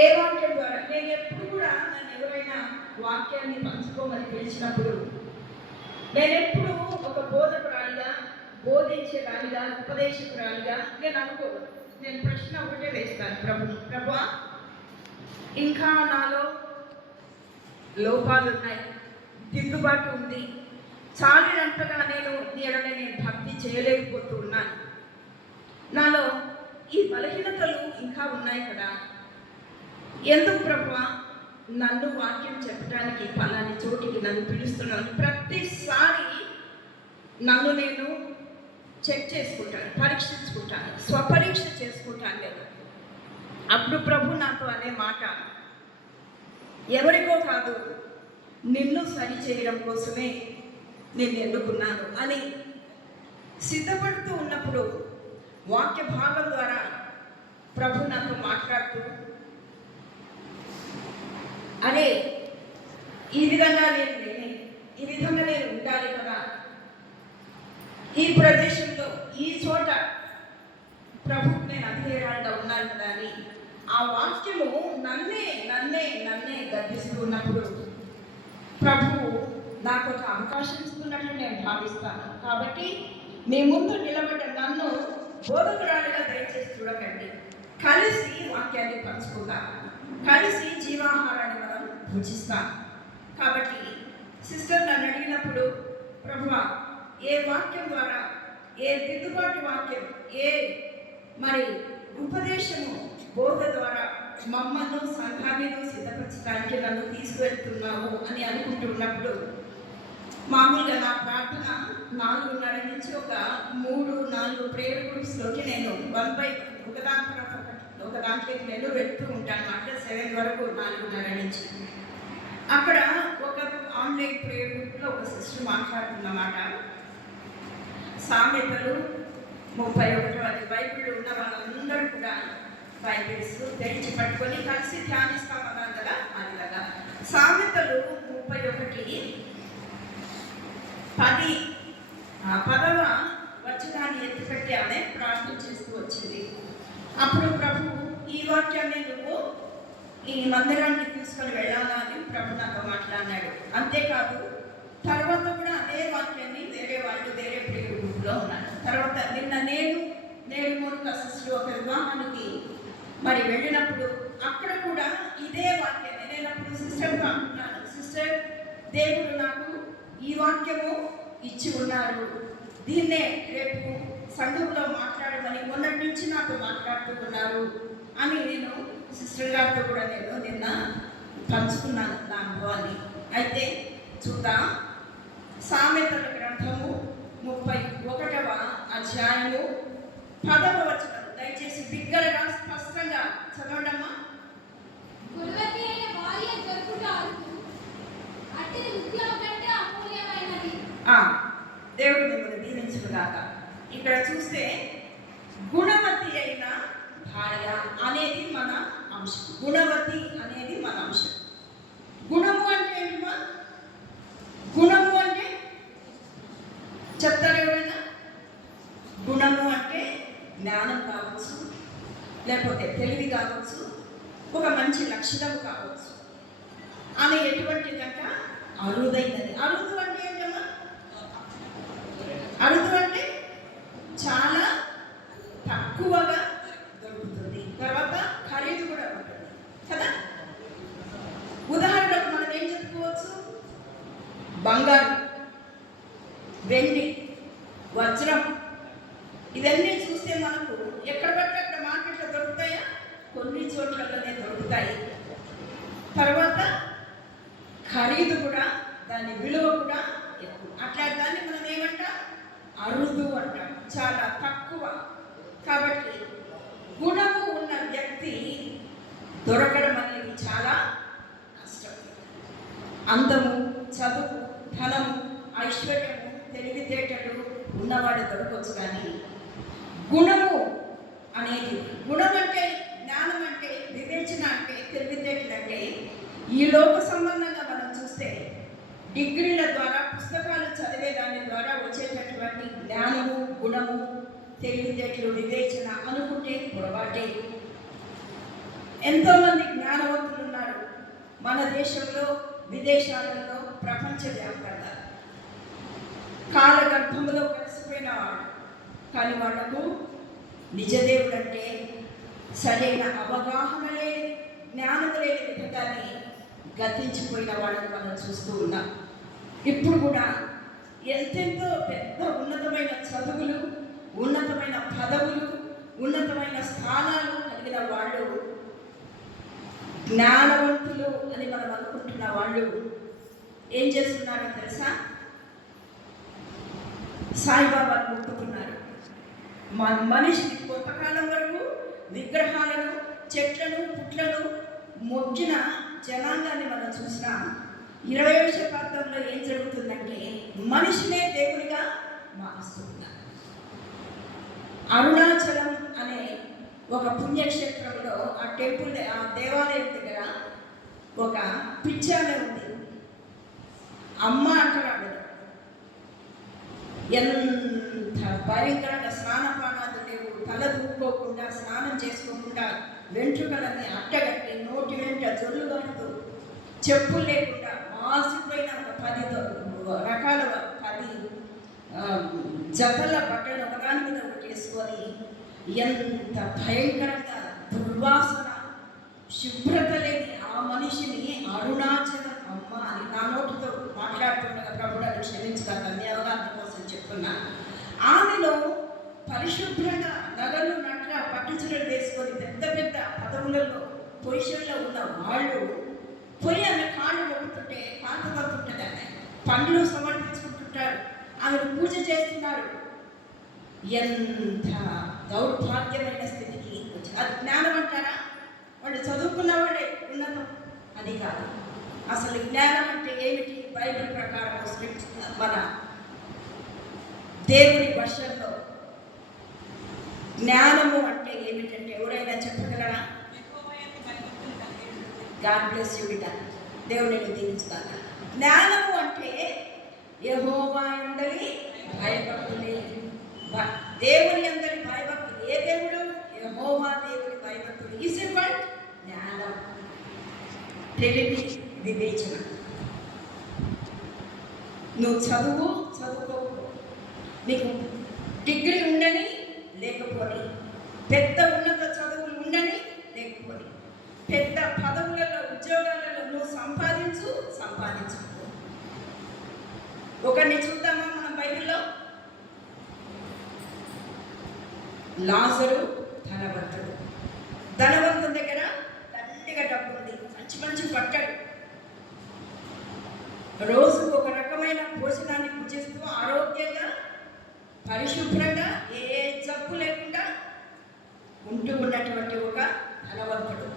ఏ వాక్యం ద్వారా నేను ఎప్పుడు కూడా నన్ను ఎవరైనా వాక్యాన్ని పంచుకోమని పిలిచినప్పుడు నేను ఎప్పుడు ఒక బోధకురాలిగా, బోధించేదానిగా, ఉపదేశకురాలిగా నేను అనుకోను. నేను ప్రశ్న ఒకటే వేస్తాను ప్రభువా, ఇంకా నాలో లోపాలు ఉన్నాయి, దిద్దుబాటు ఉంది, చాలినంతగా నేను భక్తి చేయలేకపోతూ ఉన్నాను. నాలో ఈ బలహీనతలు ఇంకా ఉన్నాయి కదా, ఎందుకు ప్రభువా నన్ను వాక్యం చెప్పడానికి పలాని చోటికి నన్ను పిలుస్తున్నాను? ప్రతిసారి నన్ను నేను చెక్ చేసుకుంటాను, పరీక్షించుకుంటాను, స్వపరీక్ష చేసుకుంటాను. నేను అప్పుడు ప్రభు నాతో అనే మాట, ఎవరికో కాదు నిన్ను సరి చేయడం కోసమే నేను ఎన్నుకున్నాను అని సిద్ధపడుతూ ఉన్నప్పుడు వాక్య భాగం ద్వారా ప్రభు నాతో మాట్లాడుతూ, అరే ఈ విధంగా నేను ఉండాలి కదా, ఈ ప్రదేశంలో ఈ చోట ప్రభుకు నేను అధికారంగా ఉన్నాను కదా అని ఆ వాక్యము నన్నే గర్భిస్తూ ఉన్నప్పుడు ప్రభువు నాకు ఒక అవకాశం ఇస్తున్నట్లు నేను భావిస్తాను. కాబట్టి మీ ముందు నిలబడ్డ నన్ను బోధకురాలిగా దయచేసి చూడకండి, కలిసి వాక్యాన్ని పంచుకుందాం, కలిసి జీవాహారాన్ని మనం భుజిస్తాం. కాబట్టి సిస్టర్ నన్ను అడిగినప్పుడు, ప్రభువా ఏ వాక్యం ద్వారా, ఏ దిద్దుబాటు వాక్యం, ఏ మరి ఉపదేశము, బోధ ద్వారా మమ్మల్ని సంఘాన్ని సిద్ధపరచడానికి నన్ను తీసుకువెళ్తున్నావు అని అనుకుంటున్నప్పుడు, మామూలుగా నా ప్రార్థన 4:30 నుంచి ఒక 3-4 ప్రేయర్ గ్రూప్స్లోకి నేను ఒక దాంట్లోకి నేను వెళ్తూ ఉంటాను అన్నమాట. 7 వరకు 4:30 నుంచి. అక్కడ ఒక ఆన్లైన్ ప్రేయర్ గ్రూప్లో ఒక సిస్టర్ మాట్లాడుతున్నమాట, సామెతలు 31 బైబిల్లో ఉన్న వాళ్ళందరూ కూడా బైబిల్స్ తెరిచి పట్టుకొని కలిసి ధ్యానిస్తామన్నాను కదా, అలాగా సామెతలు 31:10వ వచనాన్ని ఎత్తిపెట్టి ఆమె ప్రార్థన చేస్తూ వచ్చింది. అప్పుడు ప్రభు ఈ వాక్యాన్ని నువ్వు ఈ మందిరాన్ని తీసుకొని వెళ్ళాలా అని ప్రభు నాతో మాట్లాడినాడు. అంతేకాదు తర్వాత కూడా అదే వాక్యాన్ని వేరే ప్రేయర్ గ్రూప్లో ఉన్నారు. తర్వాత నిన్న నేను మూడు సిస్టర్ ఒక వివాహానికి మరి వెళ్ళినప్పుడు అక్కడ కూడా ఇదే వాక్యాన్ని నేను అప్పుడు సిస్టర్తో అంటున్నాను, సిస్టర్ దేవుడు నాకు ఈ వాక్యము ఇచ్చి ఉన్నారు, దీన్నే రేపు సంఘంలో మాట్లాడమని మొన్నటి నుంచి నాతో మాట్లాడుతూ ఉన్నారు అని నేను సిస్టర్ గారితో కూడా నేను నిన్న పంచుకున్నాను నా అనుభవాన్ని. అయితే చూద్దాం, సామెతల గ్రంథము 31వ అధ్యాయము 10వ వచనం దయచేసి బిగ్గరగా స్పష్టంగా చదవడమ్మా. దేవుడు మిమ్మల్ని దీవించుగాక. ఇక్కడ చూస్తే గుణవతి అయిన భార్య అనేది మన అంశం. గుణవతి అనేది మన అంశం. గుణము అంటే ఏంటమ్మా? గుణము అంటే చెప్తారు ఎవరైనా? గుణము అంటే జ్ఞానం కావచ్చు, లేకపోతే తెలివి కావచ్చు, ఒక మంచి లక్షణం కావచ్చు. ఆమె ఎటువంటిదంట? అరుదైనది. అరుదు అంటే ఏంటమ్మా? అరుదు అంటే చాలా తక్కువగా దొరుకుతుంది, తర్వాత ఖరీదు కూడా ఉంటుంది కదా. ఉదాహరణకు మనం ఏం చెప్పుకోవచ్చు? బంగారం, వెండి, వజ్రం, ఇవన్నీ చూస్తే మనకు ఎక్కడ పడితే అక్కడ మార్కెట్లో దొరుకుతాయా? కొన్ని చోట్లలోనే దొరుకుతాయి. తర్వాత ఖరీదు కూడా, దాని విలువ కూడా ఎక్కువ. అట్లా దాన్ని మనం ఏమంటాం? అరుదు అంటాం, చాలా తక్కువ. కాబట్టి గుణము ఉన్న వ్యక్తి దొరకడం అనేది చాలా కష్టం. అందము, చదువు, ధనము, ఐశ్వర్యము, తెలివితేటలు ఉన్నవాడు దొరకవచ్చు, కానీ గుణము అనేది, గుణం అంటే జ్ఞానం అంటే వివేచన అంటే తెలివితేటలు అంటే ఈ లోక సంబంధంగా మనం చూస్తే డిగ్రీల ద్వారా, పుస్తకాలు చదివే దాని ద్వారా వచ్చేటటువంటి జ్ఞానము, గుణము, తెలివితేటలు, వివేచన అనుకుంటే పొరపాటే. ఎంతోమంది జ్ఞానవంతులు ఉన్నారు మన దేశంలో, విదేశాలలో, ప్రపంచవ్యాప్తంగా. కాలగర్భంలో కలిసిపోయిన వాళ్ళు, కానీ వాళ్లకు నిజదేవుడు అంటే సరైన అవగాహన లేని, జ్ఞానం లేని విధంగానే గతించిపోయిన వాళ్ళని మనం చూస్తూ ఉన్నాం. ఇప్పుడు కూడా ఎంతెంతో పెద్ద ఉన్నతమైన చదువులు, ఉన్నతమైన పదవులు, ఉన్నతమైన స్థానాలు కలిగిన వాళ్ళు, జ్ఞానవంతులు అని మనం అనుకుంటున్న వాళ్ళు ఏం చేస్తున్నారో తెలుసా? సాయిబాబాను మొక్కుతున్నారు. మన మనిషిని కొంతకాలం వరకు విగ్రహాలను, చెట్లను, పుట్లను మొక్కిన జనాంగాన్ని మనం చూసినాం. 20వ శతాబ్దంలో ఏం జరుగుతుందంటే మనిషినే దేవుడిగా మారుస్తున్నారు. అరుణాచలం అనే ఒక పుణ్యక్షేత్రంలో ఆ టెంపుల్, ఆ దేవాలయం దగ్గర ఒక పిచ్చానే ఉంది. అమ్మ అంటారు, ఎంత భయంకరంగా స్నానపానాలు లేవు, తల దూకోకుండా, స్నానం చేసుకోకుండా, వెంట్రుకలన్నీ అట్టగట్టి, నోటి వెంట జొల్లు కడుతూ, చెప్పులు లేకుండా, మాసిపోయిన ఒక 10 రకాల 10 జతల బట్టలు ఒకదాని మీద ఒకటి వేసుకొని, ఎంత భయంకరంగా దుర్వాసన, శుభ్రత లేని ఆ మనిషిని అరుణాచలం అమ్మ అని నా నోటితో మాట్లాడుతుండగా ప్రభుత్వాన్ని క్షమించగా ధన్యవాదాల కోసం చెప్తున్నా. ఆమెలో పరిశుభ్రంగా నగలు, నట్ల, పట్టుచీరలు వేసుకొని పెద్ద పెద్ద పదవులలో, పొజిషన్లో ఉన్న వాళ్ళు పోయి ఆమె కాళ్ళు మొక్కుతుంటే కాంత తగ్గుతుంటుంది. ఆమె పండ్లు సమర్పించుకుంటుంటారు, ఆమెను పూజ చేస్తున్నారు. ఎంత దౌర్భాగ్యమైన స్థితికి వచ్చింది. అది జ్ఞానం అంటారా? వాళ్ళు చదువుకున్న వాళ్ళే ఉన్నతం, అది కాదు. అసలు జ్ఞానం అంటే ఏమిటి? బైబిల్ ప్రకారం స్క్రిప్ట్, మన దేవుని వర్షంలో జ్ఞానము అంటే ఏమిటంటే ఎవరైనా చెప్పగలరా? గాడ్ బ్లెస్ యు బిడ్డ, దేవుని దీవించుతాను. జ్ఞానము అంటే యెహోవా యందలి భయభక్తులే. దేవుని యందలి భయభక్తులు. ఏ దేవుడు? యెహోవా దేవుని భయభక్తులు. Is it what? జ్ఞానం, తెలివి, వివేచన. నువ్వు చదువుకో, నీకు డిగ్రీ ఉండని లేకపోని, పెద్ద ఉన్నత చదువులు ఉండని లేకపోని, పెద్ద పదవులలో, ఉద్యోగాలలో నువ్వు సంపాదించు. ఒకరిని చూద్దామా మనం బైబిల్లో? లాజరు ధనవంతుడి దగ్గర దండిగా డబ్బు ఉంది, మంచి బట్టలు, రోజుకు ఒక రకమైన భోజనాన్ని భుజిస్తూ ఆరోగ్యంగా, పరిశుభ్రంగా, ఏ జబ్బు లేకుండా ఉంటూ ఉన్నటువంటి ఒక ధనవంతుడు.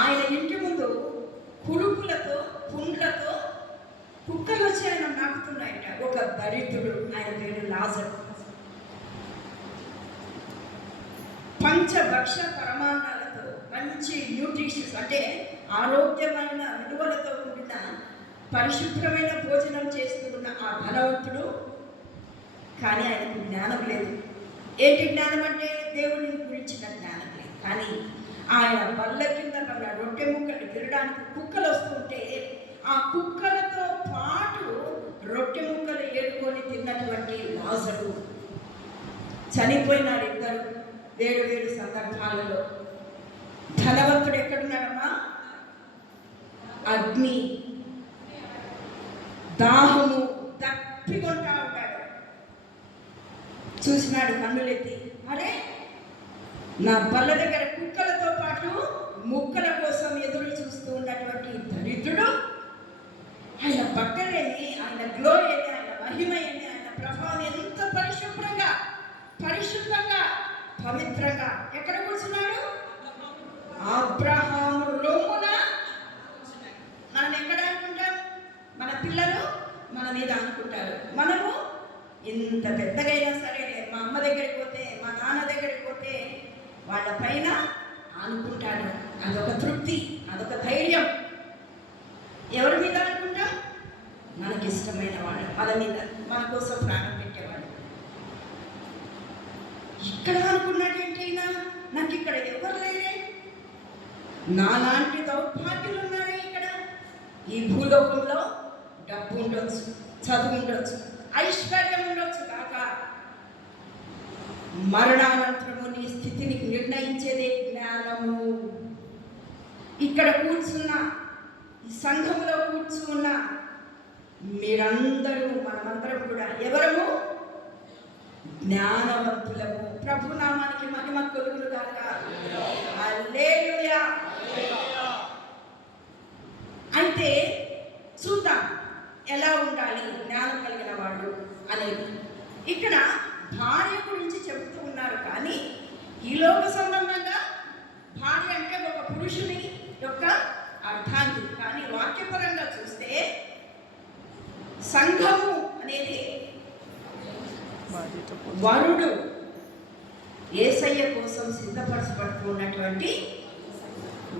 ఆయన ఇంటి ముందు కురుపులతో, పుండ్లతో కుక్కలు వచ్చి ఆయన నాకుతున్నాయట. ఒక దరిద్రుడు, ఆయన పేరు లాజరు. పంచభక్ష పరమాన్నాలతో, మంచి న్యూట్రిషన్స్ అంటే ఆరోగ్యమైన విలువలతో కూడిన పరిశుభ్రమైన భోజనం చేస్తూ ఉన్న ఆ ధనవంతుడు, కానీ ఆయనకు జ్ఞానం లేదు. ఏంటి జ్ఞానం అంటే? దేవుడిని గురించిన జ్ఞానం లేదు. కానీ ఆయన బల్ల కింద మన రొట్టె ముక్కలు తినడానికి కుక్కలు వస్తుంటే ఆ కుక్కలతో పాటు రొట్టె ముక్కలు ఏడుకొని తిన్నటువంటి లాజరు. చనిపోయినారు ఇద్దరు వేరు సందర్భాలలో. ధనవంతుడు ఎక్కడున్నాడమ్మా? అగ్ని, దాహము, దప్పికొంటా ఉంటాడు. చూసినాడు కన్నులెత్తి, అరే నా బల్ల దగ్గర కుక్కలతో పాటు ముక్కల కోసం ఎదురు చూస్తూ ఉన్నటువంటి దరిద్రుడు, ఆయన బట్టలేని, ఆయన గ్లో ఏమి, ఆయన మహిమ ఏమి, ఆయన ప్రభావం ఎంత పరిశుభ్రంగా, పవిత్రంగా ఎక్కడ కూర్చున్నాడు? అబ్రహాము రొమ్మున. మనం ఎక్కడ అనుకుంటాం? మన పిల్లలు మన మీద అనుకుంటారు. మనము ఇంత పెద్దగా అయినా సరే, మా అమ్మ దగ్గరికి పోతే, మా నాన్న దగ్గరికి పోతే వాళ్ళ పైన అనుకుంటాడు. అదొక తృప్తి, అదొక ధైర్యం. ఎవరి మీద అనుకుంటాం? మనకి ఇష్టమైన వాళ్ళు, మన మీద, మన కోసం ప్రాణం పెట్టేవాళ్ళు. ఇక్కడ అనుకున్నాడేంటైనా, నాకు ఇక్కడ ఎవరు లేరే, నాలాంటి దౌర్భాగ్యులు ఉన్నారే ఇక్కడ. ఈ భూలోకంలో డబ్బు ఉండొచ్చు, చదువు ఉండొచ్చు, ఐశ్వర్యం ఉండొచ్చు కాక మరణానంతరము నీ స్థితిని నిర్ణయించేదే జ్ఞానము. ఇక్కడ కూర్చున్న ఈ సంఘంలో కూర్చున్న మీరందరూ, మనమందరం కూడా ఎవరము? జ్ఞానవంతులము. ప్రభునామానికి మహిమ కలుగును గాక. హల్లెలూయా. అయితే చూద్దాం ఎలా ఉండాలి జ్ఞానం కలిగిన వాళ్ళు అనేది. ఇక్కడ భార్య గురించి చెబుతూ ఉన్నారు, కానీ ఈ లోక సంబంధంగా భార్య అంటే ఒక పురుషుని యొక్క అర్థాన్ని, కానీ వాక్యపరంగా చూస్తే సంఘము అనేది వరుడు యేసయ్య కోసం సిద్ధపరచబడుతూ ఉన్నటువంటి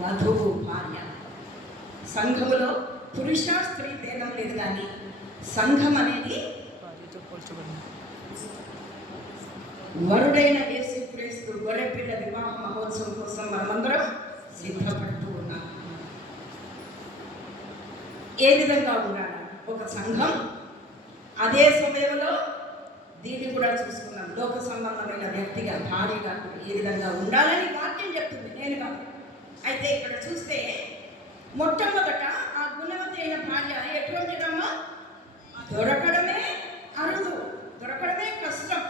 వధువు భార్య. సంఘములో పురుష స్త్రీ భేదం లేదు, కానీ సంఘం అనేది వరుడైన యేసుక్రీస్తు గొర్రెపిల్ల వివాహ మహోత్సవం కోసం మనమందరం సిద్ధపడుతూ ఉన్నాం. ఏ విధంగా ఉండాలి ఒక సంఘం? అదే సమయంలో దీన్ని కూడా చూసుకున్నాం. లోక సంబంధమైన వ్యక్తిగా, భార్యగా ఏ విధంగా ఉండాలని వాక్యం చెప్తుంది, నేను కాదు. అయితే ఇక్కడ చూస్తే మొట్టమొదట ఆ గుణవతి అయిన భార్య ఎటువంటిదమ్మా? దొరకడమే అరుదు, దొరకడమే కష్టం.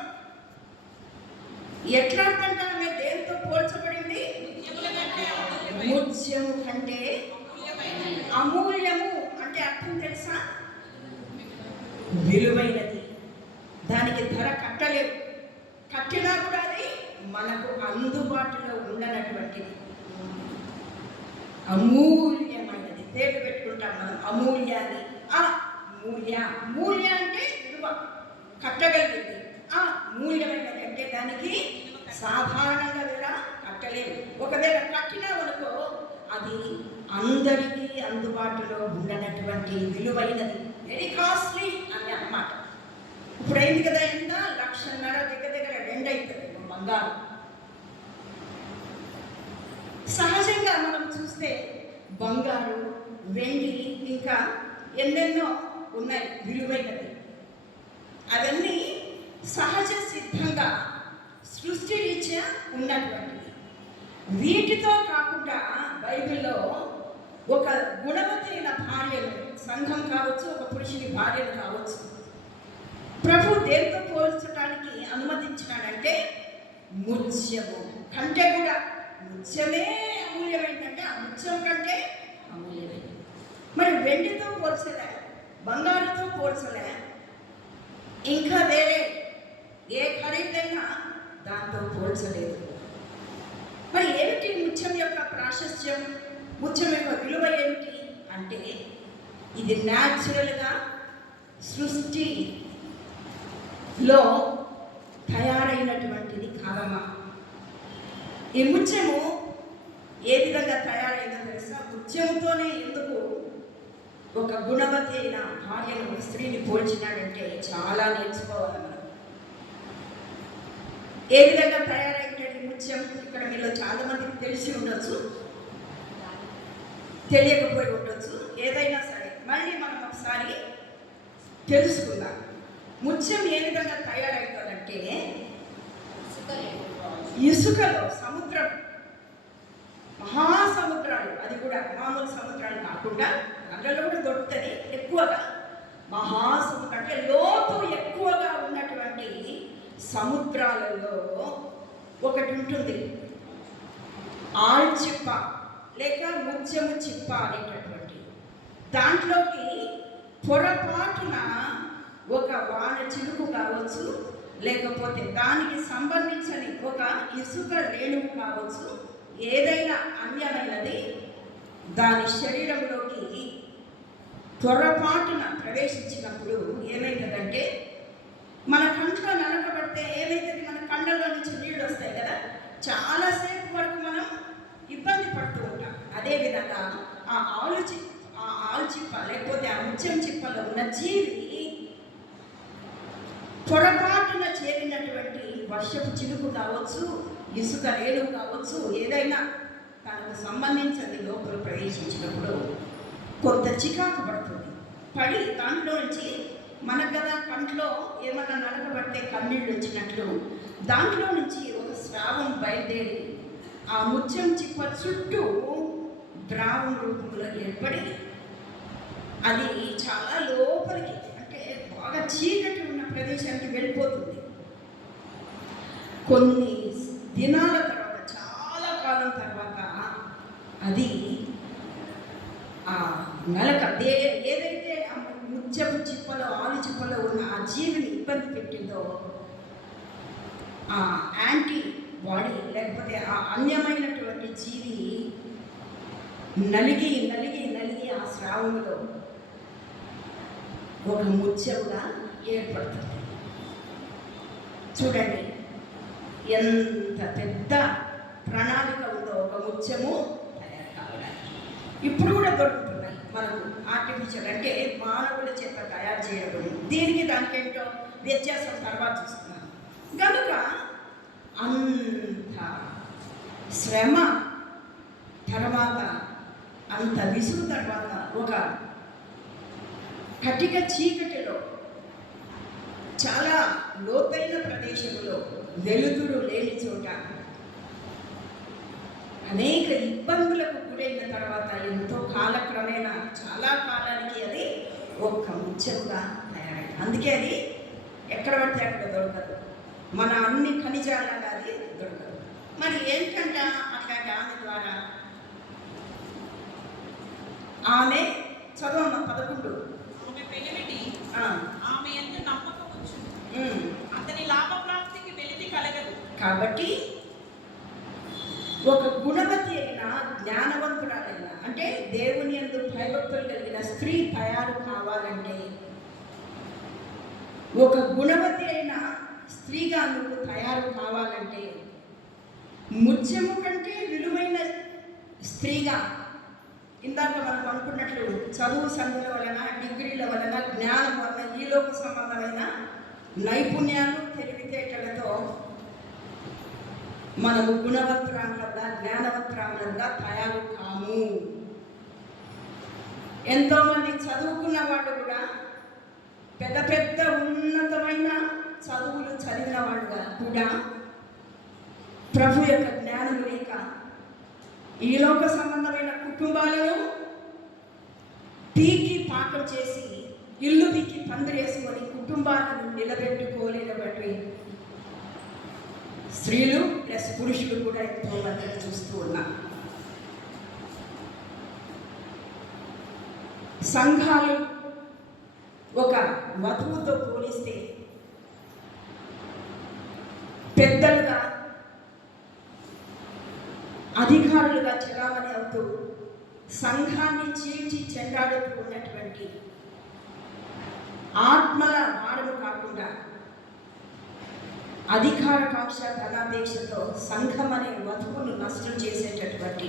ఎట్లాంటి ఆమె దేంతో పోల్చబడింది? ముత్యము కంటే అమూల్యము. అంటే అర్థం తెలుసా? విలువైనది. దానికి ధర కట్టలేవు, కట్టినా కూడా అది మనకు అందుబాటులో ఉండనటువంటిది, అమూల్యమైనది. పేరు పెట్టుకుంటాం మనం అమూల్యాన్ని. ఆ మూల్య, మూల్య అంటే విలువ, కట్టగలిగింది. ఆ మూల్యమైనది అంటే దానికి సాధారణంగా వేళ కట్టలేము. ఒకవేళ కట్టినా అనుకో అది అందరికీ అందుబాటులో ఉండనటువంటి విలువైనది, వెరీ కాస్ట్లీ అని అన్నమాట. ఇప్పుడు అయింది కదా, ఎంత 1,00,000 దగ్గర 2 అవుతుంది బంగారం. సహజంగా మనం చూస్తే బంగారు, వెండి, ఇంకా ఎన్నెన్నో ఉన్నాయి విలువైనది. అవన్నీ సహజ సిద్ధంగా సృష్టి రీత్యా ఉన్నటువంటివి. వీటితో కాకుండా బైబిల్లో ఒక గుణవతైన భార్యను, సంఘం కావచ్చు, ఒక పురుషుని భార్యను కావచ్చు, ప్రభు దేంతో పోల్చడానికి అనుమతించినాడంటే ముత్యము కంటే కూడా. ముత్యమే అమూల్యం. ఏంటంటే ఆ ముత్యం కంటే అమూల్యమే. మరి వెండితో పోల్చలే, బంగారుతో పోల్చలే, ఇంకా వేరే ఏ ఖరీదైనా దాంతో పోల్చలేదు. మరి ఏమిటి ముత్యం యొక్క ప్రాశస్త్యం, ముత్యం యొక్క విలువ ఏమిటి అంటే ఇది న్యాచురల్గా సృష్టిలో తయారైనటువంటిది కాదమ్మా. ఈ ముత్యము ఏ విధంగా తయారైందో తెలుసా? ముత్యంతోనే ఎందుకు ఒక గుణవతి అయిన భార్యను, ఒక స్త్రీని పోల్చినాడంటే చాలా నేర్చుకోవాలి మనం. ఏ విధంగా తయారైనటువంటి ముత్యం ఇక్కడ మీలో చాలా మందికి తెలిసి ఉండొచ్చు, తెలియకపోయి ఉండొచ్చు. ఏదైనా సరే మళ్ళీ మనం ఒకసారి తెలుసుకుందాం. ముత్యం ఏ విధంగా తయారవుతుందంటే ఇసుకలో, సముద్రం, మహాసముద్రాలు, అది కూడా మామూలు సముద్రాలు కాకుండా అందులో కూడా దొరుకుతుంది ఎక్కువగా. మహాసముద్రం అంటే లోతు ఎక్కువగా ఉన్నటువంటి సముద్రాలలో ఒకటి ఉంటుంది, ఆల్చిప్ప లేక ముత్యము చిప్ప అనేటటువంటి. దాంట్లోకి పొరపాటున ఒక వాన చిలుకు కావచ్చు, లేకపోతే దానికి సంబంధించిన ఒక ఇసుక రేణువు కావచ్చు, ఏదైనా అన్యమైనది దాని శరీరంలోకి పొరపాటున ప్రవేశించినప్పుడు ఏమైతుందంటే, మన కంట్లో నలగబడితే ఏమైతుంది, మన కండల్లో నుంచి నీళ్ళు వస్తాయి కదా, చాలాసేపు వరకు మనం ఇబ్బంది పడుతూ ఉంటాం. అదేవిధంగా ఆ ఆల్చిప్ప లేకపోతే ఆ ముత్యం చిప్పలో ఉన్న జీవి పొరపాటున చేరినటువంటి వర్షపు చిలుకు కావచ్చు, ఇసుక రేణువు కావచ్చు, ఏదైనా తనకు సంబంధించింది లోపల ప్రవేశించినప్పుడు కొంత చికాకు పడుతుంది. పడి దాంట్లో నుంచి మనకు కదా కంట్లో ఏమన్నా నలకబడితే కన్నీళ్ళు వచ్చినట్లు దాంట్లో నుంచి ఒక స్రావం బయలుదేరి ఆ ముత్యం చిప్ప చుట్టూ ద్రావం రూపంలో ఏర్పడి అది చాలా లోపలికి అంటే బాగా చీకటి ఉన్న ప్రదేశానికి వెళ్ళిపోతుంది. కొన్ని దినాల తర్వాత, చాలా కాలం తర్వాత అది ఆ నలక ఏదైతే ఆ ముత్యపు చిప్పలో ఆలు చిప్పలో ఉన్న ఆ జీవిని ఇబ్బంది పెట్టిందో ఆ యాంటీ బాడీ లేకపోతే ఆ అన్యమైనటువంటి జీవి నలిగి నలిగి నలిగి ఆ స్రావంలో ఒక ముత్యముగా ఏర్పడుతుంది. చూడండి ఎంత పెద్ద ప్రణాళిక ఉందో ఒక ముత్యము తయారు కావడానికి. ఇప్పుడు కూడా దొరుకుతున్నాయి మనకు ఆర్టిఫిషియల్ అంటే మానవుల చేత తయారు చేయడం. దీనికి దానికేంటో వ్యత్యాసం తర్వాత చూస్తున్నాను. కనుక అంత శ్రమ తర్వాత, అంత విసుగు తర్వాత ఒక కటిక చీకటిలో చాలా లోతైన ప్రదేశంలో వెలుతురు లేని చోట అనేక ఇబ్బందులకు గురైన తర్వాత ఎంతో కాలక్రమేణా చాలా కాలానికి అది ఒక్క ముత్యముగా తయారైంది. అందుకే అది ఎక్కడ పడితే అక్కడ దొరకదు. మన అన్ని ఖనిజాలలో అది దొరకదు. మరి ఏంటంటే అట్లాంటి ఆమె ద్వారా ఆమె చదవమ్మ 11 ఆమె పెనిమిటి ఆమె యందు నమ్మకముంచు అతని లాభప్రాప్తికి వెలితి కలగదు. కాబట్టి ఒక గుణవతి అయిన జ్ఞానవంతురాలైన అంటే దేవుని యందు భయభక్తులు కలిగిన స్త్రీ తయారు కావాలంటే, ఒక గుణవతి అయిన స్త్రీగా నువ్వు తయారు కావాలంటే, ముత్యము కంటే విలువైన స్త్రీగా, ఇందాక మనం అనుకున్నట్లు చదువు సందుల వలన, డిగ్రీల వలన, జ్ఞానం వలన, ఈలోక సంబంధమైన నైపుణ్యాలు తెలివితేటలతో మనము గుణవంతురాలుగా జ్ఞానవంతురాలుగా తయారు కాము. ఎంతోమంది చదువుకున్న వాళ్ళు కూడా పెద్ద పెద్ద ఉన్నతమైన చదువులు చదివిన వాళ్ళుగా కూడా ప్రభు యొక్క జ్ఞానం లేక ఈలోక సంబంధమైన కుటుంబాలను పీకి పాకం చేసి ఇల్లు పీకి పందిరేసుకొని కుటుంబాలను నిలబెట్టుకోలేనటువంటి స్త్రీలు ప్లస్ పురుషులు కూడా ఎంతో మందిని చూస్తూ ఉన్నాం. సంఘాలు ఒక వధువుతో పోలిస్తే పెద్దలుగా అధికారులుగా చలామణి అవుతూ సంఘాన్ని చీల్చి చెండాడుతూ ఉన్నటువంటి ఆత్మల భారము కాకుండా అధికారకాంక్ష ధనాపేక్షతో సంఘం అనే వధువును నష్టం చేసేటటువంటి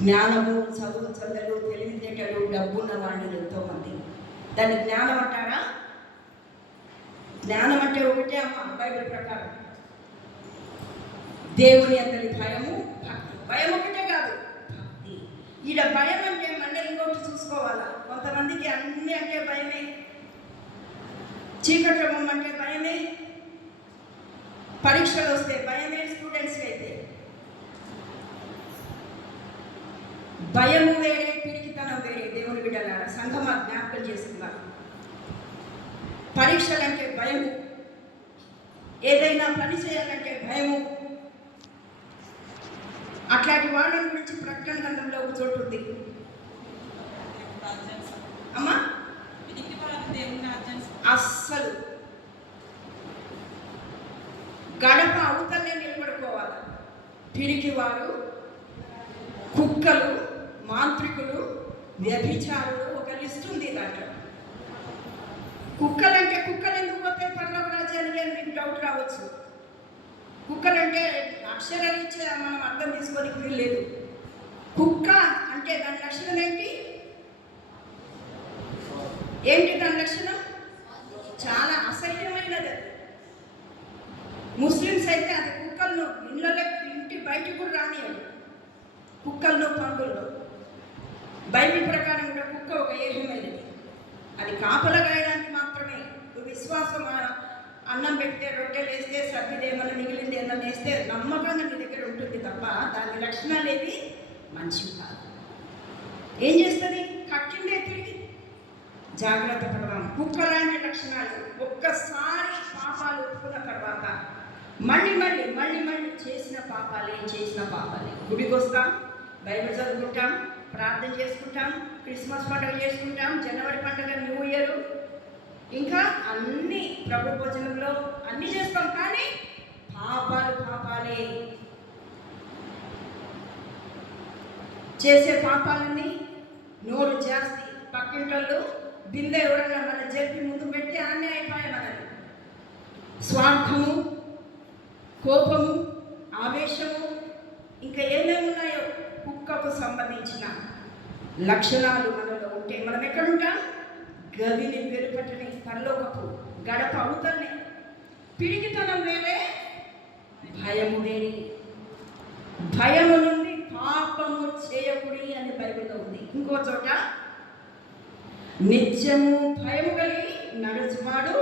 జ్ఞానము, చదువు చందలు, తెలివితేటలు, డబ్బున్న వాళ్ళు ఎంతోమంది. దాన్ని జ్ఞానం అంటారా? జ్ఞానం అంటే ఒకటే అమ్మ, బైబిల్ ప్రకారం దేవుని అందరి భయము, భక్తి. భయం ఒకటే కాదు, భక్తి. ఈడ భయం అంటే మళ్ళీ ఇంకొకటి చూసుకోవాలా. కొంతమందికి అన్ని అంటే భయమే, చీకటం అంటే భయమే, పరీక్షలు వస్తే భయమే. స్టూడెంట్స్కి అయితే భయము వేరే, పిరికితనం వేరే. దేవుని బిడ్డలారా, సంఘమా జ్ఞాపకం చేసుకున్నారు. పరీక్షలంటే భయము, ఏదైనా పని చేయాలంటే భయము. అట్లాంటి వాళ్ళని గురించి ప్రకటన గ్రంథంలో ఒక చోటు ఉంది అమ్మా. అస్సలు గడప అవతలనే నిలబడుకోవాలి. పిరికివారు, కుక్కలు, మాంత్రికులు, వ్యభిచారులు, ఒక లిస్ట్ ఉంది దాంట్లో. కుక్కలంటే కుక్కలు ఎందుకు పోతాయి పరలోక రాజ్యానికి అని మీకు డౌట్ రావచ్చు. కుక్కలంటే అక్షరాలు ఇచ్చే మనం అర్థం తీసుకొని వీల్లేదు. కుక్క అంటే దాని లక్షణం ఏంటి? ఏంటి దాని లక్షణం? చాలా అసహ్యమైనది. ముస్లిమ్స్ అయితే అది కుక్కలను ఇంటి బయటకు కూడా రానియరు. కుక్కల్లో పందుల్లో. బైబిల్ ప్రకారం కూడా కుక్క ఒక ఏహమైనది. అది కాపలా గాయడానికి మాత్రమే. నువ్వు విశ్వాసం అన్నం పెడితే రొట్టెలు వేస్తే సర్దిది ఏమన్నా మిగిలింది ఏమన్నా వేస్తే నమ్మకంగా నీ దగ్గర ఉంటుంది తప్ప దాని లక్షణాలు ఏవి మంచివి కాదు. ఏం చేస్తుంది? కక్కిందే తిరిగి. జాగ్రత్త పడదాం. కుక్క లాంటి లక్షణాలు. ఒక్కసారి పాపాలు ఒప్పుకున్న తర్వాత మళ్ళీ మళ్ళీ మళ్ళీ మళ్ళీ చేసిన పాపాలే. గుడికి వస్తాం, బైబిల్ చదువుకుంటాం, ప్రార్థన చేసుకుంటాం, క్రిస్మస్ పండుగ చేసుకుంటాం, జనవరి పండుగ, న్యూ ఇయర్, ఇంకా అన్ని ప్రభు భోజనంలో అన్ని చేస్తాం. కానీ పాపాలే. చేసే పాపాలన్నీ నోరు జాస్తి. పక్కింటోళ్ళు బిందె ఎవరన్నా మన జరిపి ముందు పెట్టి అన్నీ అయిపోయామన్నది. స్వార్థము, కోపము, ఆవేశము, ఇంకా ఏమేమి ఉన్నాయో కుక్కకు సంబంధించిన లక్షణాలు మనలో ఉంటే మనం ఎక్కడుంటాం? గదిని వెలుపటని పరలోకపు గడప అవుతానే. పిరికితనం వేరే, భయము వేరే. భయము నుండి పాపము చేయకుడి అని బైబిల్లో ఉంది. ఇంకో చోట నిత్యము భయము కలిగి నడుచువాడు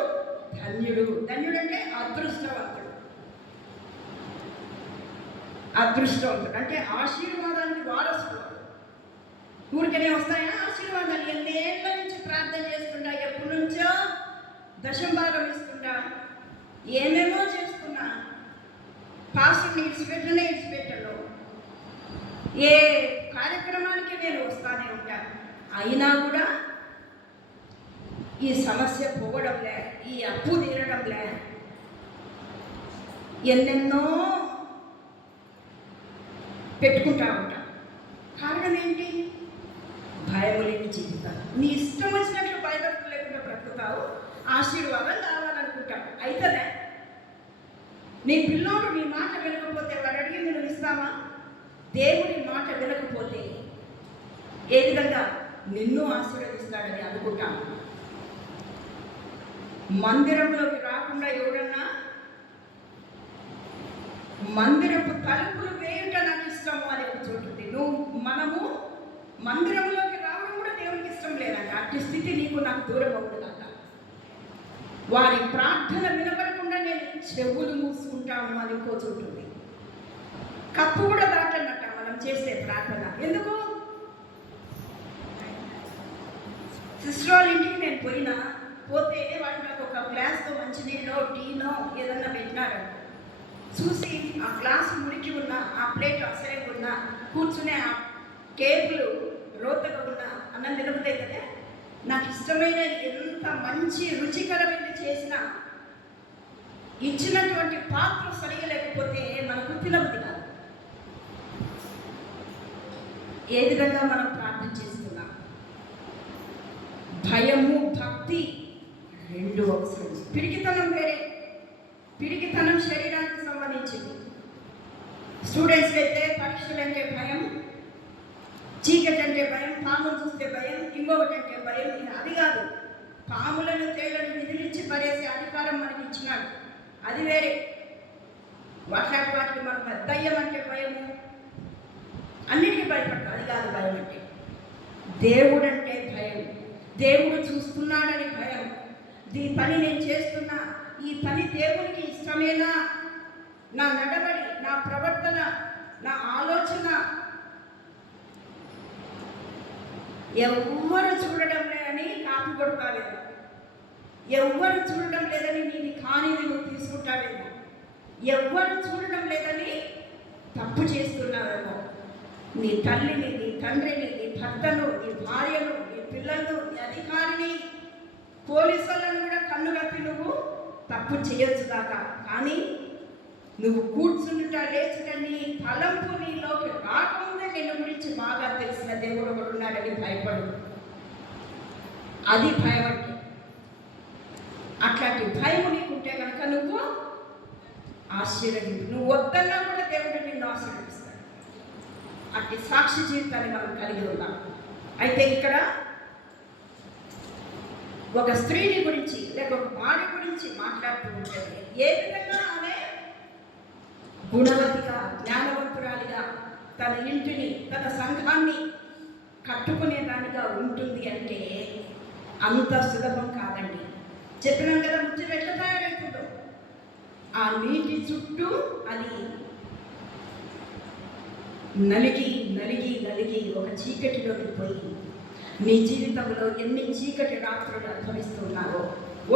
ధన్యుడు. ధన్యుడంటే అదృష్టవంతుడు అంటే ఆశీర్వాదానికి వారసుడు. ఊరికనే వస్తాయా ఆశీర్వాదాలు? ఎన్నేళ్ల నుంచి ప్రార్థన చేసుకుంటా, ఎప్పటి నుంచో దశంభాగం ఇస్తుంటా, ఏమేమో చేస్తున్నా, పాస్టర్ని ఇడిచిపెట్టను, ఏ కార్యక్రమానికి నేను వస్తానే ఉంటా. అయినా కూడా ఈ సమస్య పోవడంలే, ఈ అప్పు తీరడంలే, ఎన్నెన్నో పెట్టుకుంటా ఉంటా. కారణం ఏంటి? భయం లేని జీవితం. నీ ఇష్టం వచ్చినట్లు భయభక్తులు లేకుండా బ్రతుకుతావు, ఆశీర్వాదం కావాలనుకుంటావు. అయితేనే నీ పిల్లోడు నీ మాట వినకపోతే వాడు అడిగి నువ్వు ఇస్తావా? దేవుడి మాట వినకపోతే ఏ విధంగా నిన్ను ఆశీర్వదిస్తాడని అనుకుంటాను. మందిరంలోకి రాకుండా ఎవరన్నా మందిరపు తలుపులు వేయుట నాకు ఇష్టము అని ఒక చోటు ఉంది. మనము మందిరంలోకి రావడం కూడా దేవునికి ఇష్టం లేదంట. అట్టి స్థితి నీకు నాకు దూరం అవుతుందంట. వారి ప్రార్థన వినపడకుండా నేను చెవులు మూసుకుంటాను అని ఇంకో చోటు ఉంది. కప్పు కూడా దాటన్నట్ట మనం చేసే ప్రార్థన. ఎందుకు? సిస్టర్ వాళ్ళ ఇంటికి నేను పోతే వాళ్ళు నాకు ఒక గ్లాస్తో మంచినీళ్ళో టీనో ఏదన్నా పెట్టినారు. చూసి ఆ గ్లాసు మురికి ఉన్నా, ఆ ప్లేట్ అసలేగా ఉన్నా, కూర్చునే ఆ టేబుల్ రోతగా ఉన్నా అన్నం తినబుతాయి కదా. నాకు ఇష్టమైన ఎంత మంచి రుచికరమైన చేసినా ఇచ్చినటువంటి పాత్ర సరిగా లేకపోతే మనకు తినబుద్ధి కాదు. ఏ విధంగా మనం ప్రార్థన చేస్తున్నాం? భయము, భక్తి రెండు అవసరం. పిరికితనం వేరే. పిరికితనం శరీరానికి సంబంధించింది. స్టూడెంట్స్కి అయితే పరీక్షలంటే భయం, చీకటి అంటే భయం, పాములు చూస్తే భయం, ఇంకొకటి అంటే భయం. అది కాదు. పాములను తేళ్లను నిధిరించి పడేసే అధికారం మనకి ఇచ్చినాడు, అది వేరే. వాటికి మనకు దయ్యం అంటే భయము, అన్నిటికీ భయపడతాం. అది కాదు భయం అంటే. దేవుడు అంటే భయం. దేవుడు చూస్తున్నాడని భయం. ఈ పని నేను చేస్తున్నా, ఈ పని దేవునికి ఇష్టమేనా? నా నడవడి, నా ప్రవర్తన, నా ఆలోచన ఎవ్వరు చూడడం లేదని కాపీ కొడతావేమో, ఎవ్వరు చూడడం లేదని నీది కానిది నువ్వు తీసుకుంటావేమో, ఎవ్వరు చూడడం లేదని తప్పు చేస్తున్నావేమో. నీ తల్లిని, నీ తండ్రిని, నీ భర్తను, నీ భార్యను, నీ పిల్లలను, నీ అధికారిని, పోలీసులను కూడా కన్ను కప్పి నువ్వు తప్పు చేయొచ్చు దాకా. కానీ నువ్వు కూర్చుంట లేచుట నీ తలంపు నీలోకి రాకముందే నిన్ను గురించి బాగా తెలిసిన దేవుడు ఒకడు ఉన్నాడని భయపడు. అది భయం అంటే. అట్లాంటి భయం నీకుంటే కనుక నువ్వు ఆశీర్వదించు. నువ్వు వద్దన్నా కూడా దేవుడు నిన్ను ఆశీర్వదిస్తాడు. అట్టి సాక్షి జీవితాన్ని మనం కలిగి ఉన్నాం. అయితే ఇక్కడ ఒక స్త్రీని గురించి లేక ఒక భార్య గురించి మాట్లాడుతూ ఉంటుంది. ఏ విధంగా ఆమె గుణవతిగా, జ్ఞానవంతురాలిగా తన ఇంటిని, తన తట్టుకునేదానిగా ఉంటుంది అంటే అంత సులభం కాదండి. చెప్పినాం కదా ముచ్చట ఎట్లా తయారవుతుందో. ఆ నీటి చుట్టూ అది నలిగి నలిగి నలిగి ఒక చీకటిలోకి పోయి నీ జీవితంలో ఎన్ని చీకటి రాత్రులు అనుభవిస్తున్నావో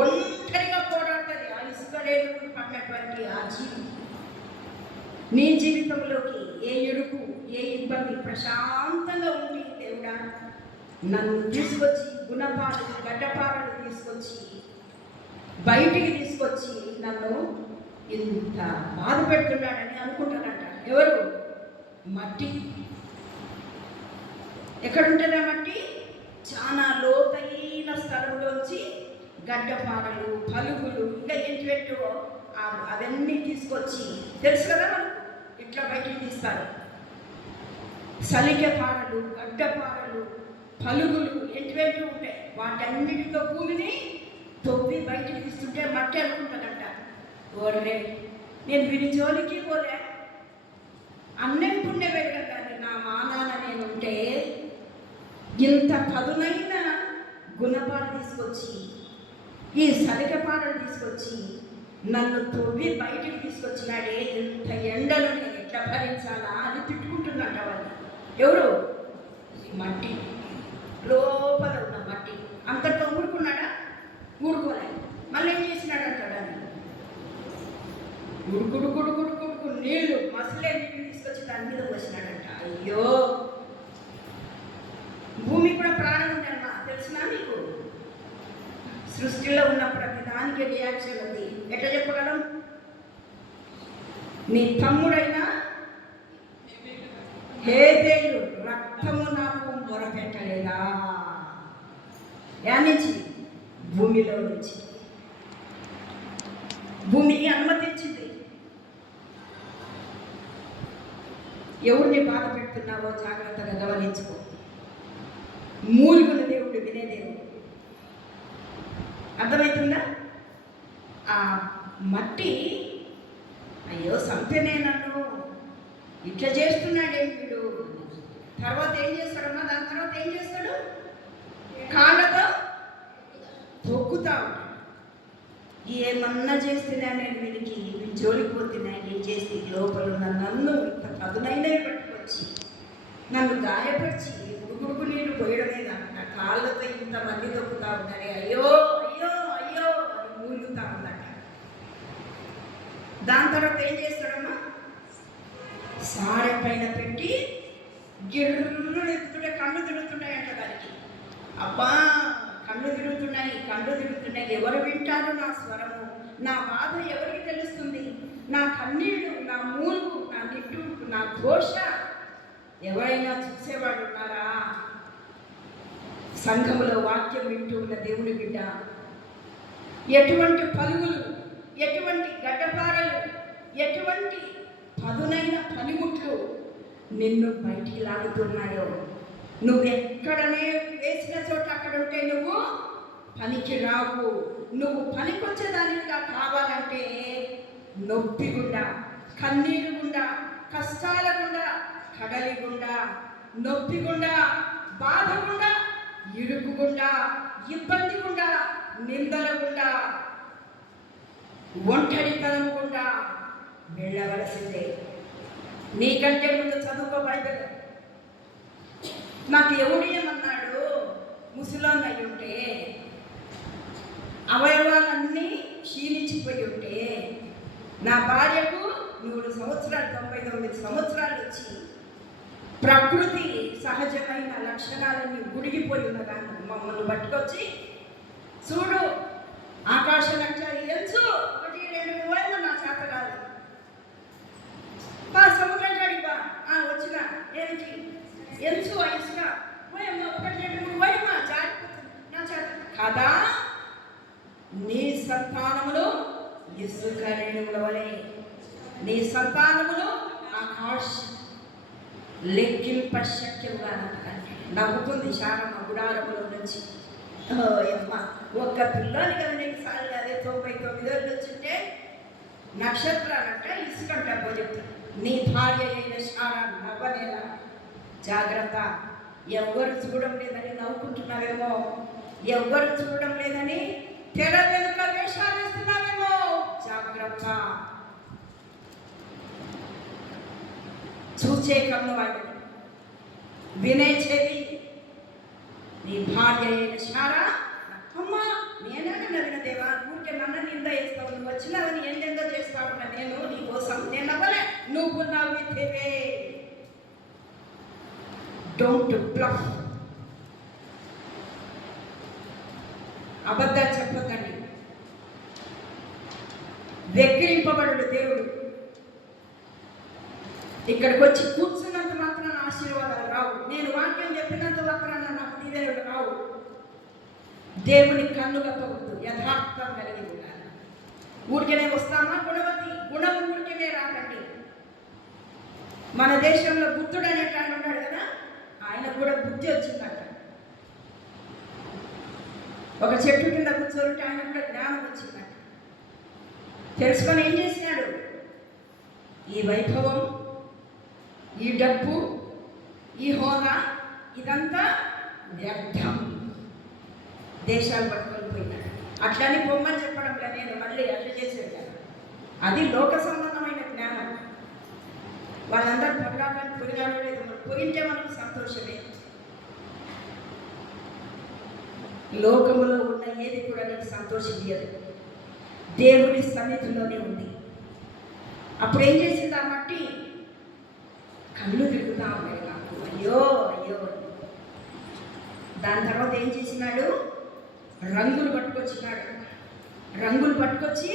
ఒంటరిగా పోరాడుతుంది ఆ ఇసుక రేణువులు పడినటువంటి ఆ జీవి. నీ జీవితంలోకి ఏ ఎరుకు ఏ ఇబ్బంది ప్రశాంతంగా ఉండి దేవుడా నన్ను తీసుకొచ్చి గుణపాలు గడ్డపారలు తీసుకొచ్చి బయటికి తీసుకొచ్చి నన్ను ఇంత బాధ పెడుతున్నాడని అనుకుంటానంట. ఎవరు? మట్టి. ఎక్కడుంటుందా మట్టి? చాలా లోతైన స్థలంలోంచి గడ్డపారలు పలుగులు ఇంకా ఏంటివెంటో అవన్నీ తీసుకొచ్చి తెలుసు కదా మనకు ఎట్లా బయటికి తీస్తారు. సలికె పారలు గడ్డపారలు పలుగులు ఏంటివెంటూ ఉంటాయి. వాటన్నిటితో భూమిని తొవ్వి బయటికి తీస్తుంటే మట్టి అనుకుంటానంట. ఓరే నేను వీరి జోలికి పోలే, అన్నం పుణ్య పెరగదాన్ని నా మానాన నేనుంటే ఇంత పదునైన గుణపాలు తీసుకొచ్చి ఈ సలికపాటలు తీసుకొచ్చి నన్ను తొవ్వి బయటికి తీసుకొచ్చినాడే, ఇంత ఎండలు నేను ఎట్లా భరించాలా అని తిట్టుకుంటున్నట్ట వాళ్ళు. ఎవరు? మట్టి. లోపల ఉన్న మట్టి. అంతటితో ఊరుకున్నాడా? ఊరుకోలే. మళ్ళీ ఏం చేసినాడంటాడు అని ఉడుకుడు గుడుకుడు గుడుకు నీళ్లు మసలే నీళ్ళు తీసుకొచ్చి దాని మీద పోసినాడంట. అయ్యో, భూమి కూడా ప్రాణం ఉందమ్మా, తెలిసినా మీకు? సృష్టిలో ఉన్న ప్రతి దానికి రియాక్షన్ ఉంది. ఎట్లా చెప్పగలం? నీ తమ్ముడైనా హేబేలు రక్తము నాకు మొరపెట్టలేదా? యా నుంచి? భూమిలో నుంచి. భూమికి అనుమతించింది. ఎవరిని బాధ పెడుతున్నావో జాగ్రత్తగా గమనించుకో. మూలుగుల దేవుడు వినే దేవుడు. అర్థమవుతుందా? ఆ మట్టి అయ్యో సంపెనే నన్ను ఇట్లా చేస్తున్నాడే వీడు. తర్వాత ఏం చేస్తాడమ్మా? దాని తర్వాత ఏం చేస్తాడు? కాళ్ళతో తొక్కుతా ఉంటాడు. ఏమన్నా చేస్తున్నా నేను వీడికి జోలిపోతున్నా, నేను చేసి లోపల ఉన్న నన్ను ఇంత పదునైనవి పట్టుకొచ్చి నన్ను గాయపరిచి ఉడుకుడుకు నీళ్ళు పోయడమే నా కాళ్ళతో ఇంతమంది తొక్కుతా ఉన్నారే, అయ్యో అయ్యో అయ్యో అని మూలుగుతా ఉందట. దాని తర్వాత ఏం చేస్తాడమ్మా? సారె పైన పెట్టి గిర్రులు ఎత్తుతుంటే కళ్ళు తిరుగుతున్నాయంట దానికి. అబ్బా కళ్ళు తిరుగుతున్నాయి, ఎవరు వింటారు నా స్వరము? నా బాధ ఎవరికి తెలుస్తుంది? నా కన్నీళ్ళు, నా మూలుగు, నా నిట్టూర్పు, నా ఘోష ఎవరైనా చూసేవాడు ఉన్నారా? సంఘములో వాక్యం వింటూ ఉన్న దేవుని బిడ్డ, ఎటువంటి పలుగులు, ఎటువంటి గడ్డపారలు, ఎటువంటి పదునైన పనిముట్లు నిన్ను బయటికి లాగుతున్నాయో, నువ్వెక్కడనే వేసిన చోట అక్కడ ఉంటే నువ్వు పనికి రావు. నువ్వు పనికొచ్చేదానిగా కావాలంటే నొప్పి గుండా, కన్నీరు గుండా, కష్టాల గుండా, కడలి గుండా, నొప్పి గుండా, బాధ గుండా, ఇరుకు గుండా, ఇబ్బంది గుండా, నిందల గుండా, ఒంటరితనం గుండా వెళ్ళవలసిందే. నీకంటే ముందు చదువుకో బైబిల్. నాకు ఎవడు ఏమన్నాడు? ముసలాన్ని అయి ఉంటే, అవయవాలన్నీ క్షీణించిపోయి ఉంటే, నా భార్యకు 100 సంవత్సరాలు 99 సంవత్సరాలు వచ్చి ప్రకృతి సహజమైన లక్షణాలన్నీ గుడిగిపోయి ఉన్నదాన్ని మమ్మల్ని పట్టుకొచ్చి చూడు ఆకాశ లక్ష్యాలు ఎంచు 1-2 పోయేమో నా చేత కాదు, మా సముద్రం కాడిపా వచ్చిన ఏంటి ఎంచు వయసుగా పోయమ్మా 1-2 పోయమ్మా జారిపోతుంది నా చేత కదా. నీ సంతానములు ఇసుక రేణువుల వలె, నీ సంతానములు ఆకాశ లెక్కింప శక్యంగా నవ్వుతుంది శారమ్మ గుడారములో నుంచి. అమ్మ ఒక్క పిల్లని కదా నీకు సార్లు అదే 99 ఏళ్ళు వచ్చింటే నక్షత్రాలంట ఇసుకంట పోయి చెప్తాను. నీ భార్య అయిన శారా నవ్వనేలా జాగ్రత్త. ఎవ్వరు చూడడం లేదని నవ్వుకుంటున్నావేమో, ఎవ్వరు చూడడం లేదని తెర వెనుక వేషాలు వేస్తున్నావేమో. జాగ్రత్త. చూచే కన్ను వాడిని, వినే చెవి. నీ భార్య అయిన శారా, అమ్మా నేనైనా నవ్విన దేవా, ఊరికే నన్ను నింద వేస్తావు, నువ్వు వచ్చినావని ఏంటెందో చేస్తావు నేను నీ కోసం. నేను నవ్వలే, నువ్వు నవ్వితేవే. Don't bluff. అబద్ధాలు చెప్పకండి. వెక్కిరింపబడు దేవుడు. ఇక్కడికి వచ్చి కూర్చున్నంత మాత్రాన ఆశీర్వాదాలు రావు. నేను వాక్యం చెప్పినంత మాత్రాన నాకు దీవెనలు రావు. దేవుని కన్ను కప్పవద్దు, యథార్థం కలిగి ఉండాలి. ఊరికనే వస్తామా? గుణవతి గుణం ఊరికనే రాకండి. మన దేశంలో బుద్ధుడు అనేట ఆయన ఉన్నాడు కదా, ఆయనకు కూడా బుద్ధి వచ్చిందట. ఒక చెట్టు కింద కూర్చోంటే ఆయన కూడా జ్ఞానం వచ్చిందట. తెలుసుకొని ఏం చేసినాడు? ఈ వైభవం, ఈ డబ్బు, ఈ హోదా ఇదంతా వ్యర్థం. దేశాలు పట్టుకొని పోయినాడు. అట్లని పొమ్మని చెప్పడంలో నేను మళ్ళీ అట్లా చేసేది కదా, అది లోక సంబంధమైన జ్ఞానం. వాళ్ళందరూ పొందాలని పొరిగాడో లేదు, మనం పొరింటే మనకు సంతోషమే. లోకములో ఉన్న ఏది కూడా నీకు సంతోషం ఇయ్యదు, దేవుని సన్నిధిలోనే ఉంది. అప్పుడు ఏం చేసింది ఆ మట్టి? కళ్ళు తిరుగుతా ఉన్నాయి నాకు, అయ్యో అయ్యో. దాని తర్వాత ఏం చేసినాడు? రంగులు పట్టుకొచ్చినాడు. రంగులు పట్టుకొచ్చి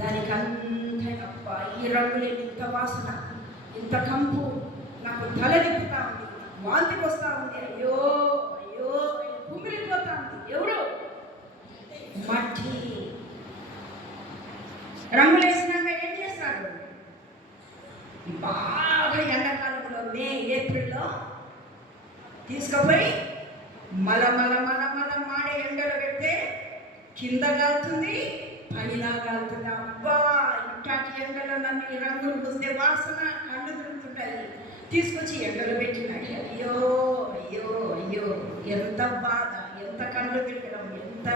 దానికి అంతా, ఈ రంగులు ఇంత వాసన, ఇంత కంపు, నాకు తల తిప్పుతా ఉంది, వాంతికి వస్తూ ఉంది, అయ్యో అయ్యో కుమిలిపోతా ఉంది. ఎవరు? మట్టి. రంగులు వేసినాక ఏం చేస్తాడు? బాగా ఎండాకాలంలో మే ఏప్రిల్లో తీసుకుపోయి మల మల మల మల మాడే ఎండలు పెడితే కింద కాలుతుంది, పైన కాలుతుంది. అబ్బా ఇట్లాంటి ఎండలో నన్ను రంగులు పూస్తే వాసన కళ్ళు తిరుగుతుంటాయి. తీసుకొచ్చి ఎండలు పెట్టినాడు. అయ్యో అయ్యో అయ్యో, ఎంత బాధ, ఎంత కళ్ళు తిరగడం, ఎంత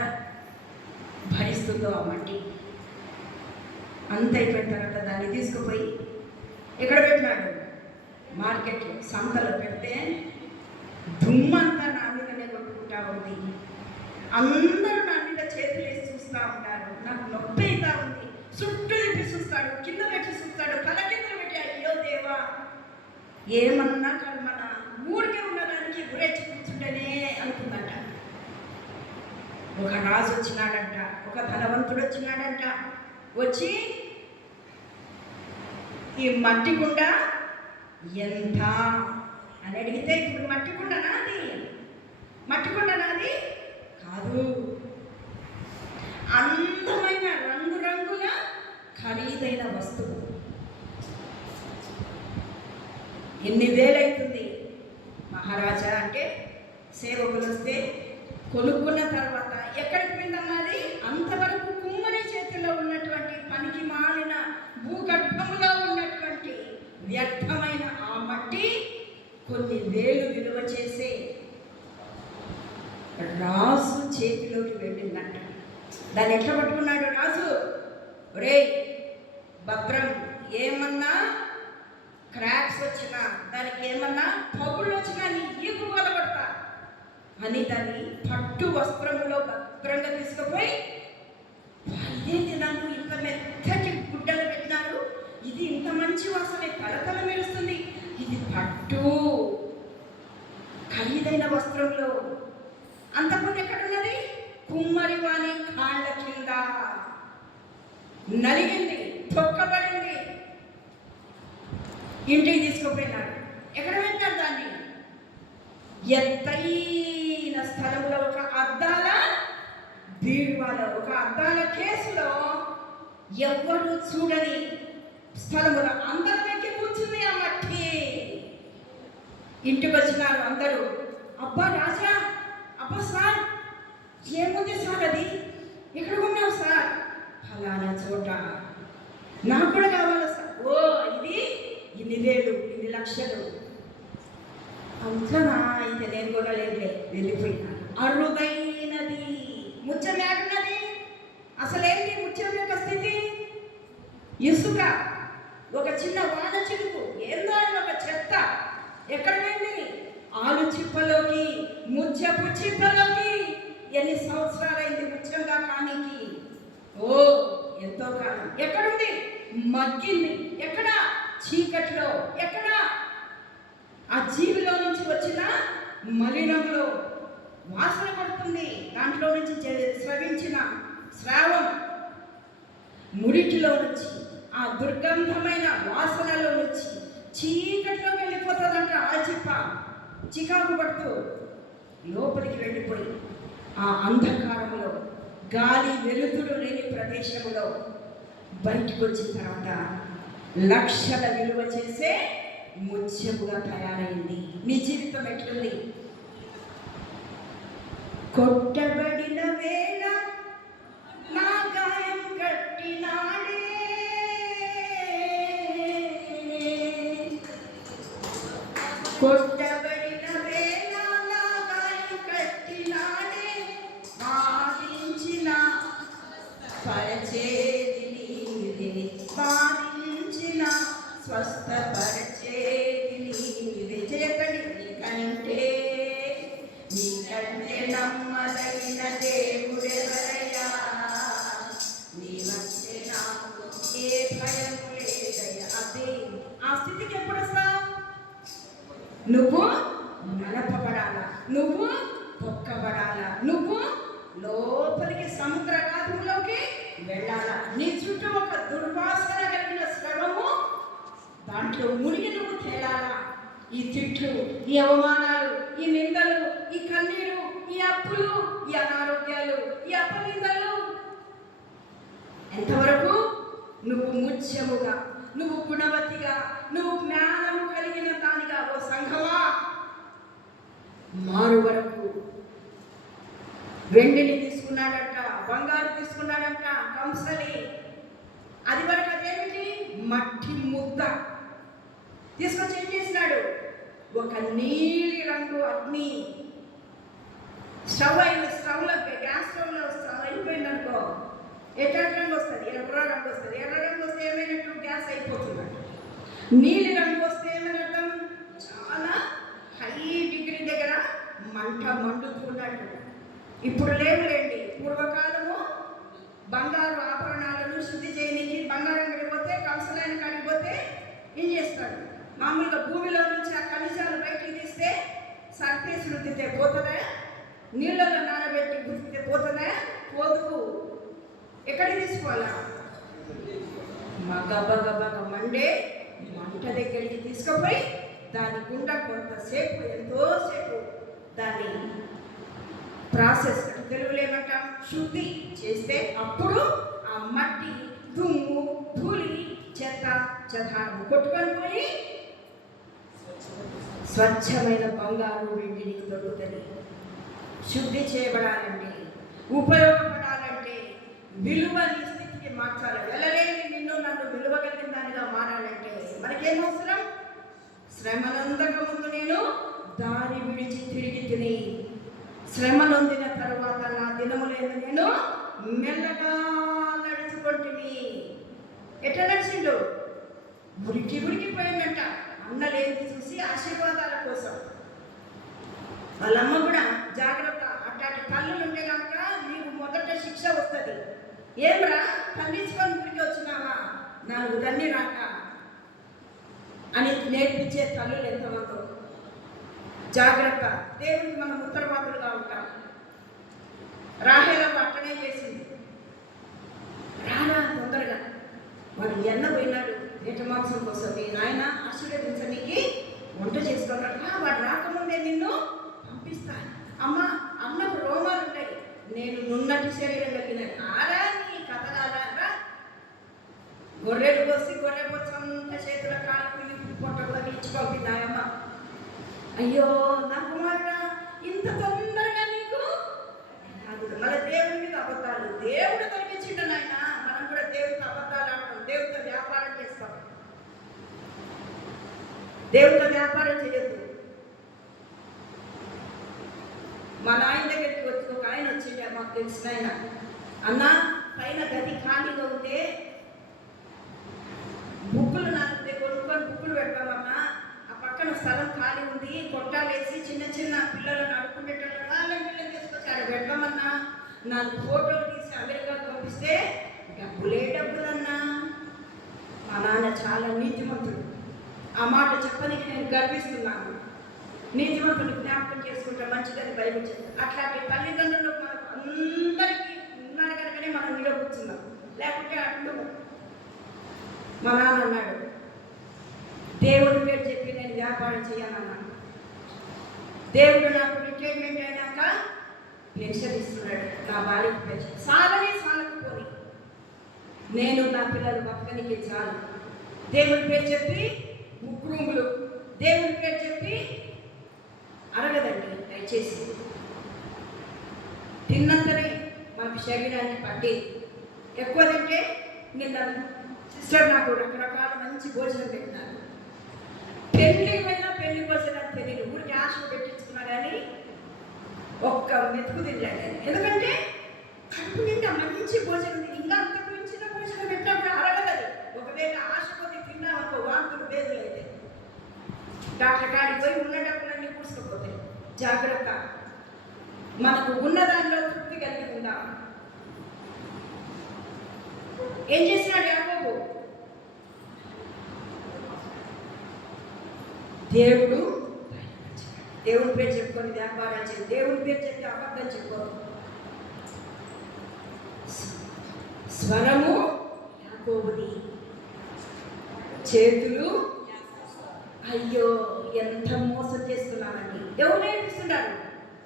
భరిస్తుందో ఆ మట్టి. అంత అయిపోయిన తర్వాత దాన్ని తీసుకుపోయి ఎక్కడ పెట్టినాడు? మార్కెట్లో, సంతలో పెడితే దుమ్మంతా నా మీదనే కొట్టుకుంటా ఉంది. అందరూ నా మీద చేతులు వేసి చూస్తూ ఉంటారు. నాకు నొప్పి అవుతా ఉంది. చుట్టూ తిప్పి చూస్తాడు, కింద పెట్టి చూస్తాడు, తల కింద పెట్టి అయ్యో దేవా, ఏమన్నా మన ఊరికే ఉండడానికి గురెచ్చి కూర్చుంటేనే అనుకుందంట. ఒక రాజు వచ్చినాడంట, ఒక ధనవంతుడు వచ్చినాడంట. వచ్చి ఈ మట్టి కుండ ఎంత అని అడిగితే, ఇప్పుడు మట్టి కుండ నాది, మట్టి కుండ నాది కాదు, అందమైన రంగురంగుల ఖరీదైన వస్తువు, ఎన్ని వేలైతుంది. మహారాజా అంటే సేవకులు వస్తే కొనుక్కున్న తర్వాత ఎక్కడికి పోయిందమ్మా అది? అంతవరకు కుమ్మరి చేతిలో ఉన్నటువంటి పనికి మాలిన భూగర్భంలో ఉన్నటువంటి వ్యర్థమైన ఆ మట్టి కొన్ని వేలు విలువ చేసే రాజు చేతిలోకి వెళ్ళిందంట. దాన్ని ఎట్లా పట్టుకున్నాడు రాజు? ఒరే భద్రం, ఏమన్నా క్రాక్స్ వచ్చినా, దానికి ఏమన్నా పగుళ్ళు వచ్చినా నీ ఈపు వలగొడతా అని దాన్ని పట్టు వస్త్రములో భద్రంగా తీసుకుపోయి, ఇదేంటి నన్ను ఇంత మెత్తటి గుడ్డలు పెట్టినారు, ఇది ఇంత మంచి వాసన తలతల మెరుస్తుంది, ఇది పట్టు ఖరీదైన వస్త్రంలో. అంతకుముందు ఎక్కడున్నది? కుమ్మరి వాని కాళ్ళ కింద నలిగింది, తొక్కబడింది. ఇంటికి తీసుకుపోయినాడు. ఎక్కడ పెట్టారు దాన్ని? ఎత్తైన స్థలంలో, ఒక అద్దాల బీరువాలో, ఒక అద్దాల కేసులో, ఎవ్వరు చూడని స్థలములో అందరూ ఎక్కి కూర్చుంది ఆ మట్టి. ఇంటికి వచ్చినారు అందరూ. అబ్బా రాజా, అబ్బా సార్, ఏముంది సార్ అది? ఎక్కడ ఉన్నావు సార్? ఫలానా చోట. నాకు కూడా కావాలి సార్. ఓ ఇది ఇన్ని వేలు, ఇన్ని లక్షలు. అంతనా అయితే నేను కూడా లేదులే, వెళ్ళిపోయినా. అరుదైనది ముత్యం ఏడున్నది? అసలేంటి ముత్యం యొక్క స్థితి? ఇసుక, ఒక చిన్న వాన చిలుకు, ఏందో ఒక చెత్త. ఎక్కడ పోయింది? ఆలు చిప్పలోకి, ముత్యపు చిప్పలోకి. ఎన్ని సంవత్సరాలైంది ముత్యంగా కానీకి? ఓ ఎంతో కాలం. ఎక్కడుంది? మగ్గింది. ఎక్కడ? చీకట్లో. ఎక్కడ? ఆ జీవిలో నుంచి వచ్చిన మలినంలో వాసన పడుతుంది. దాంట్లో నుంచి స్రవించిన స్రావం, మురికిలో నుంచి, ఆ దుర్గంధమైన వాసనలో నుంచి చీకట్లోకి వెళ్ళిపోతుందంట. ఆ చిప్ప చికాకు పడుతూ లోపలికి వెళ్ళిపోయి ఆ అంధకారంలో, గాలి వెలుతురు లేని ప్రదేశంలో బయటకు వచ్చిన తర్వాత లక్షల విలువ చేసే ముత్యముగా తయారైంది. నీ జీవితం ఎట్లుంది? కొట్టబడిన వేళ నా గాయం కట్టినాడే, కొట్టబడిన వేళ నా గాయం కట్టినాడే, బాధించిన పరిచేది నీవే, బాధించిన స్వస్థపరిచేది నీవే. చేయకండి. నీకంటే నమ్మదగిన దేవుడెవరయ్యా? నీవంటే నాకు ఏ భయం లేదయ్యా. అదే ఆ స్థితికి ఎప్పుడు వస్తావు? నువ్వు నలపబడాలా, నువ్వు పొక్కబడాలా, నువ్వు లోపలికి సముద్రగాధంలోకి వెళ్ళాలా. నీ చుట్టూ ఒక దుర్వాసన కలిగిన స్రవము, దాంట్లో మునిగి నువ్వు తేలాలా. ఈ తిట్లు, ఈ అవమానాలు, ఈ నిందలు, ఈ కన్నీరు, ఈ అప్పులు, ఈ అనారోగ్యాలు, ఈ అపనిందలు ఎంతవరకు? నువ్వు ముత్యముగా, నువ్వు గుణవతిగా, నువ్వు జ్ఞానము కలిగిన దానిగా ఓ సంఘమా మారు వరకు. వెండిని తీసుకున్నాడంట, బంగారు తీసుకున్నాడంట కంసలి. అది వరకు అదేమిటి? మట్టి ముద్ద తీసుకొచ్చి ఏం చేసినాడు? ఒక నీలి రంగు అగ్ని. స్టవ్లో గ్యాస్ స్టవ్లో అయిపోయింది అనుకో, ఎట్లాంటి రంగు వస్తుంది? ఎర్ర రంగు వస్తుంది. ఎర్ర రంగు వస్తే ఏమైనట్టు? గ్యాస్ అయిపోతుందంట. నీలి రంగు వస్తే ఏమైనట్టు? చాలా హై డిగ్రీ దగ్గర మంట మండుతున్నట్టు. ఇప్పుడు లేవులేండి. పూర్వకాలము బంగారు ఆభరణాలను శుద్ధి చేయడానికి బంగారం కడిగిపోతే, కంసలైన కడిగిపోతే ఏం చేస్తాడు? మామూలుగా భూమిలో నుంచి ఆ ఖనిజాలు బయటికి తీస్తే సర్ఫేస్ రుద్దితే పోతుందా? నీళ్ళలో నానబెట్టి గుర్తితే పోతుందా? పోదు. ఎక్కడికి తీసుకోవాలా? గబగబగ మండే మంట దగ్గరికి తీసుకుపోయి దాని గుండా కొంతసేపు, ఎంతోసేపు దాన్ని ప్రాసెస్, తెలుగులో ఏమంటాం, శుద్ధి చేస్తే అప్పుడు ఆ మట్టి, దుమ్ము, ధూళి, చెత్త చెదారం కొట్టుకొని పోయి స్వచ్ఛమైన బంగారు వెండి నీకు దొరుకుతుంది. శుద్ధి చేయబడాలంటే, ఉపయోగపడాలంటే, విలువని స్థితికి మార్చాలి. వెళ్ళలేని నిన్ను నన్ను విలువ కలిగిన దానిగా మారాలంటే మనకేం అవసరం? శ్రమనందక ముందు నేను దారి విడిచి తిరిగి తిని, శ్రమ నొందిన తర్వాత నా దినములేని నేను మెల్లగా నడుచుకుంటుని. ఎట్లా నడిచిండు? ఉరికిపోయిందంట. అన్నలేంది చూసి ఆశీర్వాదాల కోసం. వాళ్ళమ్మ కూడా జాగ్రత్త, అట్లాంటి తల్లులు ఉంటే కనుక నీకు మొదట శిక్ష వస్తుంది. ఏమ్రా ఖండించుకొని ఊరికి వచ్చినావా, 4 తన్ని రాక అని నేర్పించే తల్లులు ఎంతమందో. జాగ్రత్త. దేవుడికి మనం ఉత్తరవాదులుగా ఉంటాం. రాహేలకు అట్టనే చేసింది. రానా తొందరగా, వాడు ఎన్న పోయినాడు ఏట మాంసం కోసం, నీ నాయన ఆశీర్వదించడానికి వంట చేసుకున్నాడు. వాడు రాకముందే నిన్ను పంపిస్తాను. అమ్మ అన్నకు రోమాలు ఉంటాయి, నేను నున్నటి శరీరం కలిగిన ఆరా నీ కథలారా. గొర్రెలు కోసి గొర్రె బొచ్చంత చేతుల కాలు పొట్ట కూడా ఇచ్చి పంపిందాయమ్మ. అయ్యో నా కుమారుడా, ఇంత తొందరగా నీకు మళ్ళీ దేవుడి మీద అబద్ధాలు. దేవుడు తొలగించిండు నాయన. మనం కూడా దేవుడితో అబద్ధాలు ఆడతాం, దేవుడితో వ్యాపారం చేస్తాం. దేవుడితో వ్యాపారం చేయొద్దు. మా నాయన దగ్గరికి వచ్చి ఒక ఆయన వచ్చిండే, మాకు తెలిసిన ఆయన, అన్న పైన గది ఖాళీగా ఉంటే బుక్కులు నాకు కొనుక్కొని బుక్కులు పెడతామన్నా, ఆ పక్కన స్థలం ఖాళీ ఉంది, కొట్టాలేసి చిన్న చిన్న పిల్లలను అడుక్కునేటట్టు వాళ్ళ పిల్లలు తీసుకొచ్చి ఆడ పెడతామన్నా, నాకు ఫోటోలు తీసి అమెరికా పంపిస్తే డబ్బులన్నా. మా నాన్న చాలా నీతిమంతుడు. ఆ మాట చెప్పనికి నేను గర్విస్తున్నాను. నీతిమంతుడు జ్ఞాపకం చేసుకుంటే మంచిదని బైబిల్ చెప్తాను. అట్లాంటి తల్లిదండ్రులు మనకు అందరికీ ఉన్నారు కనుకనే మనం నిలబడుతున్నాం, లేకుంటే అట్లు. మా నాన్న అన్నాడు, దేవుడి పేరు చెప్పి నేను వ్యాపారం చేయాలన్నాను. దేవుడు నాకు రిటైర్మెంట్ అయినాక పెన్షన్ ఇస్తున్నాడు, నా భార్యకు పెన్షన్ సాలకపోని నేను నా పిల్లలు బతకనికి చాలు. దేవుడి పేరు చెప్పి బుక్ రూములు, దేవుడి పేరు చెప్పి అరగదండి దయచేసి. తిన్నంతనే మనకు శరీరానికి పట్టి, ఎక్కువ తింటే నిన్న సిస్టర్ నాకు రకరకాల మంచి భోజనం పెట్టినారు. పెళ్లి భోజనం తెలియదు, ఊరికి ఆశ పెట్టించుకున్నా కానీ ఒక్క మెతుకు తినలేదు. ఎందుకంటే కడుపు నిండా మంచి భోజనం, ఇంకా అంతకు మించిన భోజనం పెట్టినప్పుడు అరగదు. ఒకవేళ ఆశ కొద్ది తిన్నామనుకో వాంతులు బేదులు అయితే డాక్టర్ కాడికి పోయి ఉన్న డబ్బులన్నీ కూర్చుకోపోతాయి. జాగ్రత్త, మనకు ఉన్నదానిలో తృప్తి కలిగి ఉందాం. ఏం చేసినాడు యాకోబు? దేవుడి పేరు చెప్పుకొని వ్యాపారం చేయండి. దేవుడి పేరు చెప్పి అబద్ధం చెప్పుకోదు. స్వరము యాకోబుది, చేతులు అయ్యో ఎంత మోసం చేస్తున్నానండి. ఎవరు నేర్పిస్తున్నారు?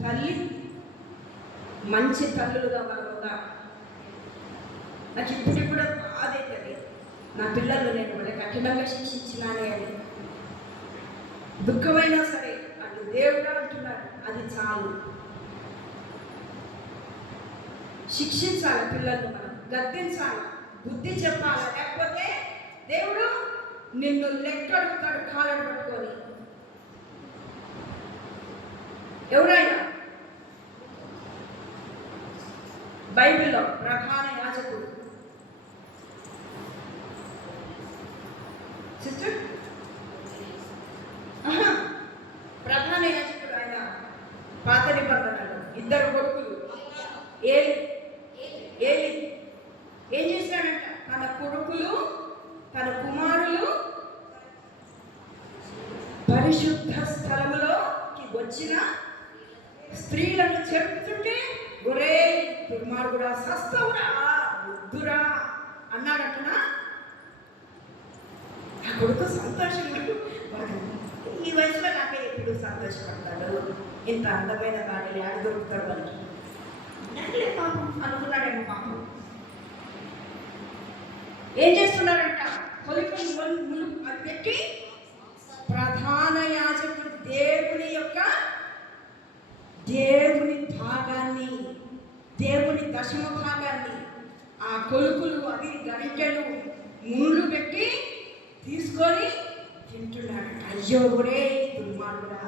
తల్లి. మంచి తల్లులుగా మనం ఉందాం. నాకు ఇప్పుడు కూడా బాధ అవుతుంది, నా పిల్లలు నేను కూడా కఠినంగా శిక్షించినానే అని. దుఃఖమైనా సరే అటు దేవుడు అంటున్నాడు, అది చాలు. శిక్షించాలి పిల్లల్ని, మనం గద్దించాలి, బుద్ధి చెప్పాలి. లేకపోతే దేవుడు నిన్ను లెక్కడుగుతాడు కాళ్ళను పట్టుకొని. ఎవరైనా బైబిల్లో ప్రధాన యాజకుడు సిస్టర్, ప్రధాన యాజకుడు ఆయన పాత నిబంధనలు, ఇద్దరు కొడుకులు. ఏలి ఏం చేశాడంట? తన కొడుకులు తన కుమారులు పరిశుద్ధ స్థలములోకి వచ్చిన స్త్రీలను చెప్పుతుంటే ఒరే దుర్మార్గుడా, సస్తవురా, వద్దురా అన్నాడంటున్నా. ఆ కొడుకు సంతోషంగా, ఈ వయసులో నాకే ఎప్పుడు సంతోషపడతాడు, ఇంత అందమైన భార్యలు ఆడ దొరుకుతాడు వాళ్ళకి పాపం అనుకున్నాడేమో. పాపం ఏం చేస్తున్నారంట? కొలికలు అది పెట్టి ప్రధాన యాజకుడు దేవుని భాగాన్ని, దేవుని దశమ భాగాన్ని, ఆ కొలుకులు అవి గరిటెలు ముళ్ళు పెట్టి తీసుకొని తింటున్నాడంట. అయ్యో ఒరే దుర్మార్గుడా,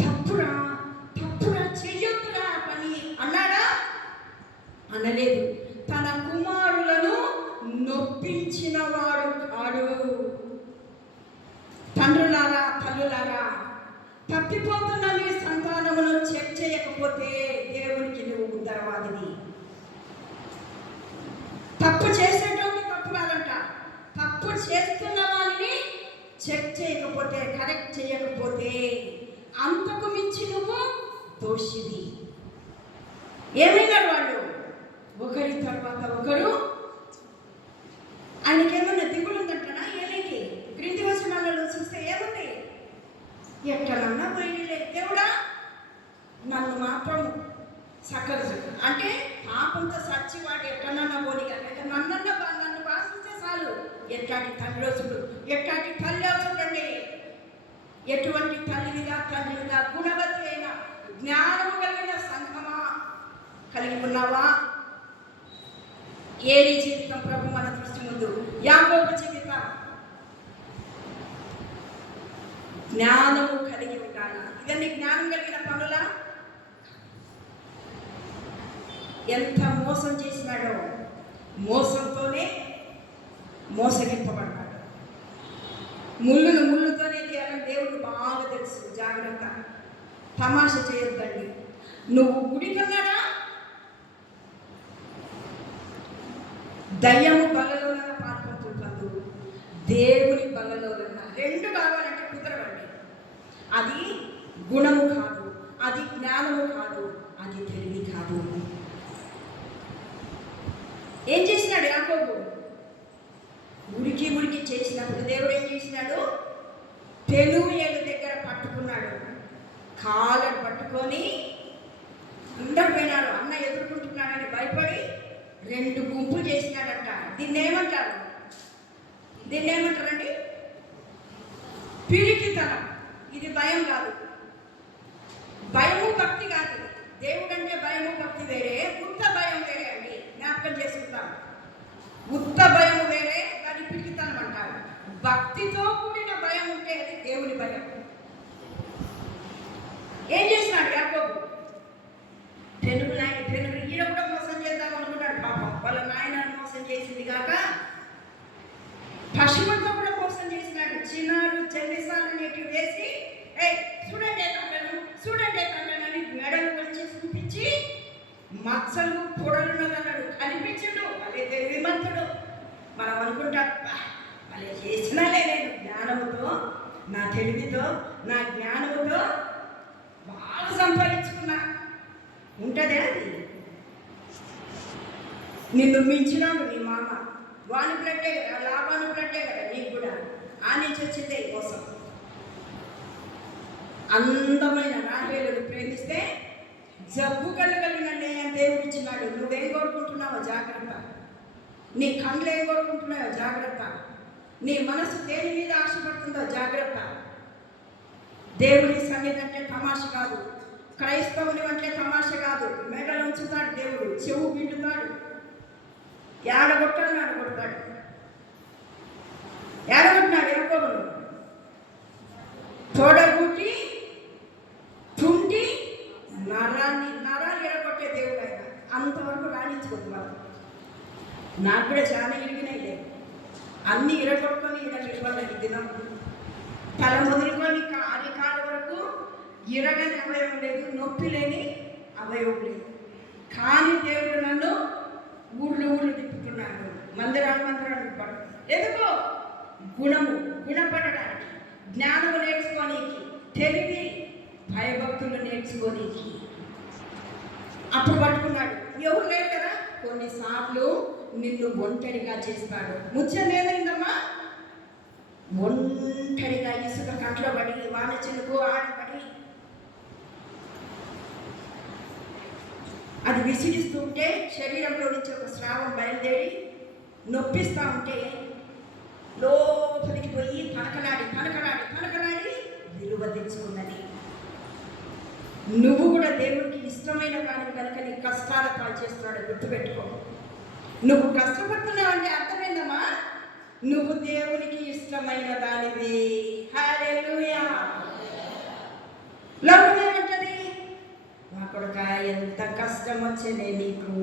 తప్పురా చెయ్యొద్దురా పని అన్నాడా? అనలేదు. తన కుమారులను నొప్పించిన వాడు కాడు. తండ్రులారా, తల్లులారా, తప్పిపోతున్న మీ సంతానమును చెక్ చేయకపోతే దేవునికి నువ్వు ఉత్తరవాదిని. తప్పు చేసేటోని తప్పు కాదంట, తప్పు చేస్తున్న వారిని చెక్ చేయకపోతే, కరెక్ట్ చేయకపోతే అంతకు మించి నువ్వు దోషివి. ఏమైనారు వాళ్ళు? ఒకరి తర్వాత ఒకరు. ఆయనకేమన్నా దిగులుందంటనా? ఏలికి క్రింది వచనాలలో చూస్తే ఏముంది? ఎక్కడన్నా పోయిలే దేవుడా, నన్ను మాత్రం సక్కదు అంటే పాపంతో సచ్చివాడు ఎక్కడన్నా పోనిగా, నన్ను భాషిస్తే చాలు. ఎట్లాంటి తల్లిరోజుడు, ఎట్లాంటి తల్లిరోజుడండి. ఎటువంటి తల్లివిగా తండ్రివిగా గుణవతి అయిన జ్ఞానము కలిగిన సంఘమా కలిగి ఉన్నావా? ఏలి జీవితం ప్రభు మన దృష్టి ముందు, యాకోబు జీవితం జ్ఞానము కలిగి ఉండాలి. ఇవన్నీ జ్ఞానం కలిగిన పనుల ఎంత మోసం చేసినాడో మోసంతోనే మోసగింపబడ్డాడు. ముళ్ళుతోనే తీయాలని దేవుడు బాగా తెలుసు. జాగ్రత్త, తమాష చేయొద్దండి. నువ్వు గుడికన్నారా, దయ్యము బల్లలోనన్నా పాల్పొందుతుంది, దేవుని బల్లలోనన్నా. రెండు కావాలంటే కుదరవండి. అది గుణము కాదు, అది జ్ఞానము కాదు, అది తెలివి కాదు. ఏం చేసినాడు యాకోబు? ఉరికి చేసినప్పుడు దేవుడు ఏం చేసినాడు? పెనుయేలు దగ్గర పట్టుకున్నాడు. కాళ్ళను పట్టుకొని అందరు పోయినాడు. అన్న ఎదుర్కొంటున్నాడని భయపడి 2 గుంపులు చేసినాడంట. దీన్ని ఏమంటారండి? పిరికితనం. ఇది భయం కాదు, భయము భక్తి కాదు. దేవుడు అంటే భయము భక్తి వేరే, ఉత్త భయం వేరే అండి. జ్ఞాపకం చేసుకుంటాం. ఉత్త భయం వేరే, దాన్ని పిరికితనం అంటారు. భక్తితో కూడిన భయం ఉంటే అది దేవుని భయం. ఏం చేసినాడు యాకోబు? పెనుగు ఈయన కూడా మోసం చేద్దాం అనుకున్నాడు. పాపం వాళ్ళ నాయనని మోసం చేసింది కాక పశువులతో కూడా మోసం చేసినాడు. చిన్నాడు చెల్లిసాలు అనేటివి వేసి చూడండి తండ్రి మెడలు వచ్చి చూపించి మచ్చలు పొడలున్నదన్నాడు. కనిపించడు. అదే తెలివిమంతుడు. మనం అనుకుంటా అలా చేసినాలే, నేను జ్ఞానముతో, నా తెలివితో, నా జ్ఞానముతో బాగా సంపాదించుకున్నా. ఉంటుందే అది. నిన్ను మించినాడు నీ మామ. వాని బ్లడ్డే కదా, లాభాను బ్లడ్డే కదా నీకు కూడా. ఆ నుంచి వచ్చిందే ఈ కోసం. అందమైన రాహేలును ప్రేమిస్తే జబ్బు కలిగిన దేవుడు ఇచ్చినాడు. నువ్వేం కోరుకుంటున్నావో జాగ్రత్త. నీ కళ్ళు ఏం కోరుకుంటున్నావో జాగ్రత్త. నీ మనసు దేని మీద ఆశపడుతుందో జాగ్రత్త. దేవుడి సన్నిధి అంటే తమాష కాదు. క్రైస్తవుని అంటే తమాష కాదు. మెడలు ఉంచుతాడు దేవుడు, చెవు పిండుతాడు, ఏడగొట్టాడు ఆడగొడతాడు. ఏడగొట్టినాడు యాకోబును. తోడగుట్టి తుంటి నరాలు ఎడగొట్టే దేవుడు ఆయన. అంతవరకు రాణించుకోదు వాళ్ళు. నాకు కూడా చాలా ఇరిగినాయిలే. అన్నీ ఇరగొట్టుకొని ఇరగొట్టాలి దినం. తల మొదలుకొని అరికాల వరకు ఇరగని అవయవం లేదు, నొప్పి లేని అవయవం లేదు. కానీ దేవుడు నన్ను ఊళ్ళు తిప్పుతున్నాడు, మందిరాలు ఎందుకో? గుణపడడానికి, జ్ఞానము నేర్చుకోనికి, తెలివి భయభక్తులు నేర్చుకోనికి. అప్పుడు పట్టుకున్నాడు. ఎవరు లేరు కదా. కొన్నిసార్లు నిన్ను ఒంటరిగా చేస్తాడు. ముచ్చం ఏమైందమ్మా? ఒంటరిగా ఇసుక కంట్లో పడి, వాన చినుకు ఆడపడి, అది విసిగిస్తూ ఉంటే శరీరంలో నుంచి ఒక స్రావం బయలుదేరి నొప్పిస్తూ ఉంటే లోపలికి పోయి తనకలాడి విలువ తెచ్చుకున్నది. నువ్వు కూడా దేవుడికి ఇష్టమైన కానీ కనుక నీ కష్టాల పాలు చేస్తున్నాడు. గుర్తుపెట్టుకో. నువ్వు కష్టపడుతున్నావు అంటే అర్థమైందమ్మా, నువ్వు దేవునికి ఇష్టమైన దానివి. హల్లెలూయా. లోకం ఏమంటది? మా కొడుక ఎంత కష్టం వచ్చేనే నీకు,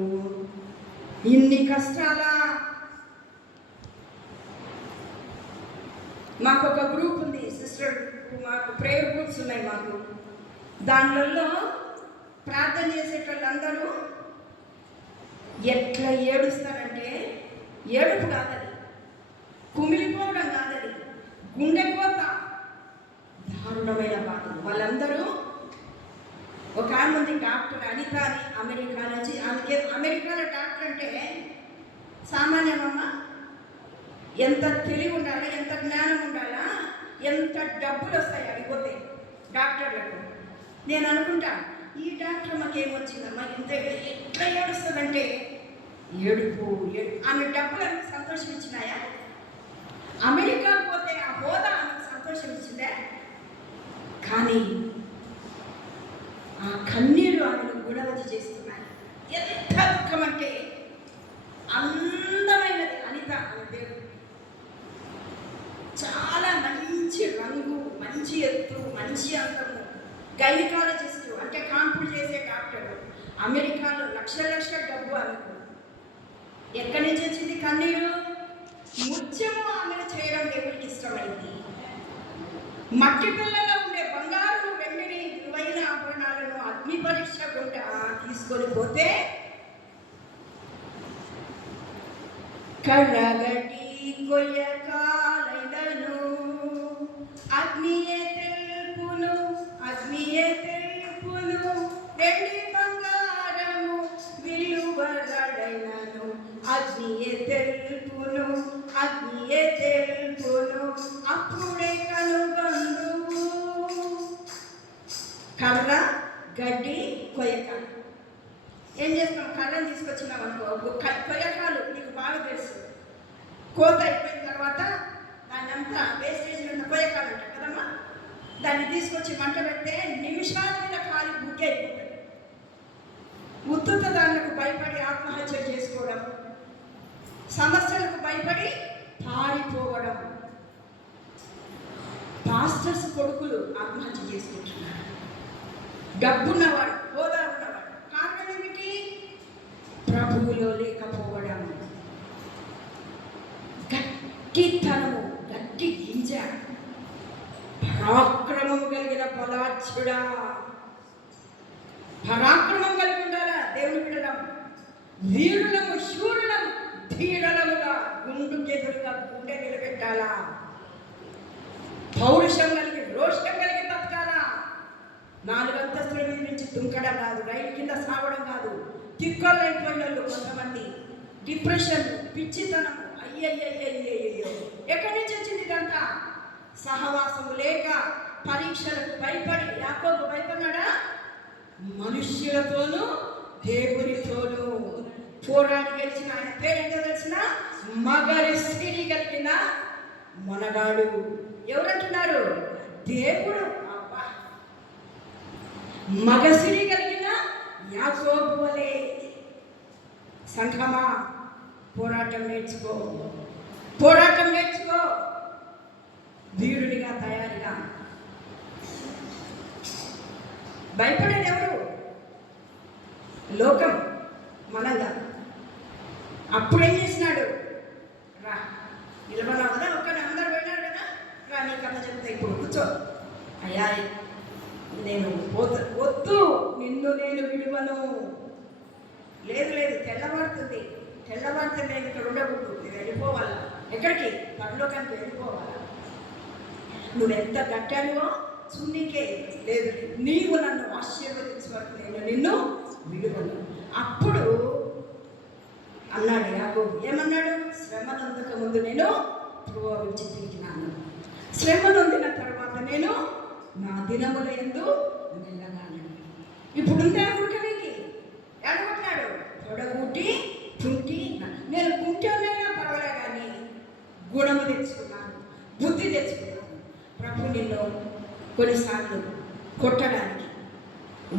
ఇన్ని కష్టాలా? మాకు ఒక గ్రూప్ ఉంది సిస్టర్, మాకు ప్రేయర్ గ్రూప్స్ ఉన్నాయి మాకు. దానిలో ప్రార్థన చేసేటోళ్ళందరూ ఎట్లా ఏడుస్తారంటే, ఏడుపు కాదది, కుమిలిపోవడం కాదది, గుండె కోత, దారుణమైన బాధలు. వాళ్ళందరూ ఒక ఆమె ఉంది డాక్టర్ అనిత అని, అమెరికా నుంచి. ఆమెకి అమెరికాలో డాక్టర్ అంటే సామాన్యమమ్మా. ఎంత తెలివి ఉండాలా, ఎంత జ్ఞానం ఉండాలా, ఎంత డబ్బులు వస్తాయి అవి పోతే డాక్టర్లకు. నేను అనుకుంటా, ఈ డాక్టర్ మాకేమొచ్చిందమ్మా, ఇంత ఎట్లా ఏడుస్తుందంటే ఏడుపు. ఆమె డబ్బులకు సంతోషం ఇచ్చినాయా? అమెరికా పోతే ఆ హోదా ఆమెకు సంతోషం ఇచ్చిందే. కానీ ఆ కన్నీరు ఆమెను గుణవతి చేస్తున్నాయి. ఎంత దుఃఖం అంటే, అందమైనది అనిత ఆమె పేరు. చాలా మంచి రంగు, మంచి ఎత్తు, మంచి అందము, గైనకాలజిస్టు అంటే కాన్పులు చేసే డాక్టర్. అమెరికాలో లక్షల డబ్బు ఆమెకు. ఎక్కడి నుంచి వచ్చింది కన్నీరు? ముత్యము ఆమెను చేయడం దేవుడికి ఇష్టమైంది. మట్టి పిల్లలో ఉండే బంగారు వెండిని విలువైన ఆభరణాలను అగ్ని పరీక్ష గుండా తీసుకొని పోతే కర్రగడ్డి కొయ్యకాలైనను అగ్నియే తెలుపును వెండి బంగారము విలువలైనను అగ్నియే తెలుపును అప్పుడే కనుగొందు. కర్ర గడ్డి కొయ్యకాలు. ఏం చేస్తాం? కర్రను తీసుకొచ్చినాం అనుకో, కొయ్యకాలు నీకు బాగా తెలుసు. కోత అయిపోయిన తర్వాత దాన్ని అంతా వేస్టేజ్ ఉన్న కొయ్యకాలు ఉంటాయి కదమ్మా, దాన్ని తీసుకొచ్చి మంట పెడితే నిమిషాల మీద కాలి బుక్ అయిపోతుంది. ఉత్తుత దానికి భయపడి ఆత్మహత్య చేసుకోవడం, సమస్యలకు భయపడి పారిపోవడం. పాస్టర్స్ కొడుకులు ఆత్మహత్య చేసుకుంటున్నారు. డబ్బున్నవాడు, హోదా ఉన్నవాడు. కారణం ఏమిటి? ప్రభువులో లేకపోవడం. గట్టితనము, గట్టి గింజ, పరాక్రమము కలిగిన బలాఢ్యుడా. పరాక్రమం కలిగి ఉండాలా దేవుని బిడ్డలం. వీరులము, శూరులము, ధీరలముగా గుండుకెదురుగా గుండె నిలబెట్టాలా. పౌరుషం కలిగి, రోషం కలిగి బతకాలా. 4 అంతస్తుల మీద నుంచి దుంకడం కాదు, రైలు కింద సావడం కాదు. తిక్కోలైపోయిన వాళ్ళు కొంతమంది, డిప్రెషన్, పిచ్చితనము. అయ్యయ్యో, ఎక్కడి నుంచి వచ్చింది ఇదంతా? సహవాసము లేక, పరీక్షలకు భయపడి. యాకోబు భయపడ్డాడా? మనుష్యులతోనూ దేవునితోనూ పోరాడి గెలిచిన ఆయన పేరేంటో తెలిసిన? మగరిసిరి కలిగిన మనగాడు. ఎవరంటున్నారు? దేవుడు. అబ్బా, మగసిరి కలిగిన యాకోబు వలె. సంఘమా, పోరాటం నేర్చుకో. వీరుడిగా తయారుగా. భయపడేది ఎవరు? లోకం, మనంగా. అప్పుడేం చేసినాడు? రా, నిలబడినావు కదా, ఒక్కడే అందరు పోయినారు కదా, రా నీ కథ చెప్తా, ఇప్పుడు కూర్చో. అయ్యా, నేను వద్దు, నిన్ను నేను విడువను. లేదు, తెల్లవారితే నేను ఇక్కడ ఉండకూడదు, నేను వెళ్ళిపోవాలా. ఎక్కడికి? పరలోకానికి వెళ్ళిపోవాలా. నువ్వెంత గట్టానువో సున్నికే. లేదు, నీవు నన్ను ఆశీర్వదించే వరకు నేను నిన్ను విడువను. అప్పుడు అన్నాడు యాకోబు. ఏమన్నాడు? శ్రమ నొందక ముందు నేను త్రోవ విడిచి తిరిగినాను, శ్రమ నొందిన తర్వాత నేను నా దినముల యందు వెళ్ళగాను. ఇప్పుడుందే ఉడకనికి ఎడగొట్టినాడు. తొడగూటి కుంటి. నేను కుంటోనైనా పర్వాలే కానీ గుణము తెచ్చుకున్నాను, బుద్ధి తెచ్చుకున్నాను. ప్రభు నిన్ను కొన్నిసార్లు కొట్టడానికి,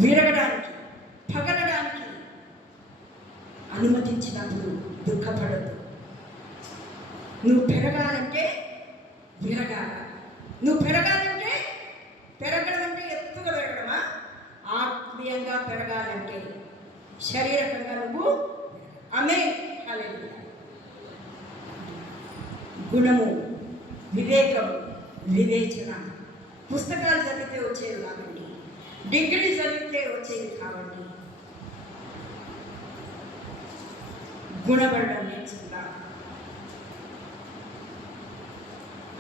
విరగడానికి, పగలడానికి అనుమతించినప్పుడు దుఃఖపడద్దు. నువ్వు పెరగాలంటే విరగాల. నువ్వు పెరగాలంటే, పెరగడం అంటే ఎత్తుగా పెరగడమా? ఆత్మీయంగా పెరగాలంటే శరీరకంగా నువ్వు హల్లెలూయా. గుణము, వివేకము, వివేచన పుస్తకాలు చదివితే వచ్చేవి కాబట్టి, డిగ్రీ చదివితే వచ్చేవి కాబట్టి గుణపడడం నేర్చుకుంటా.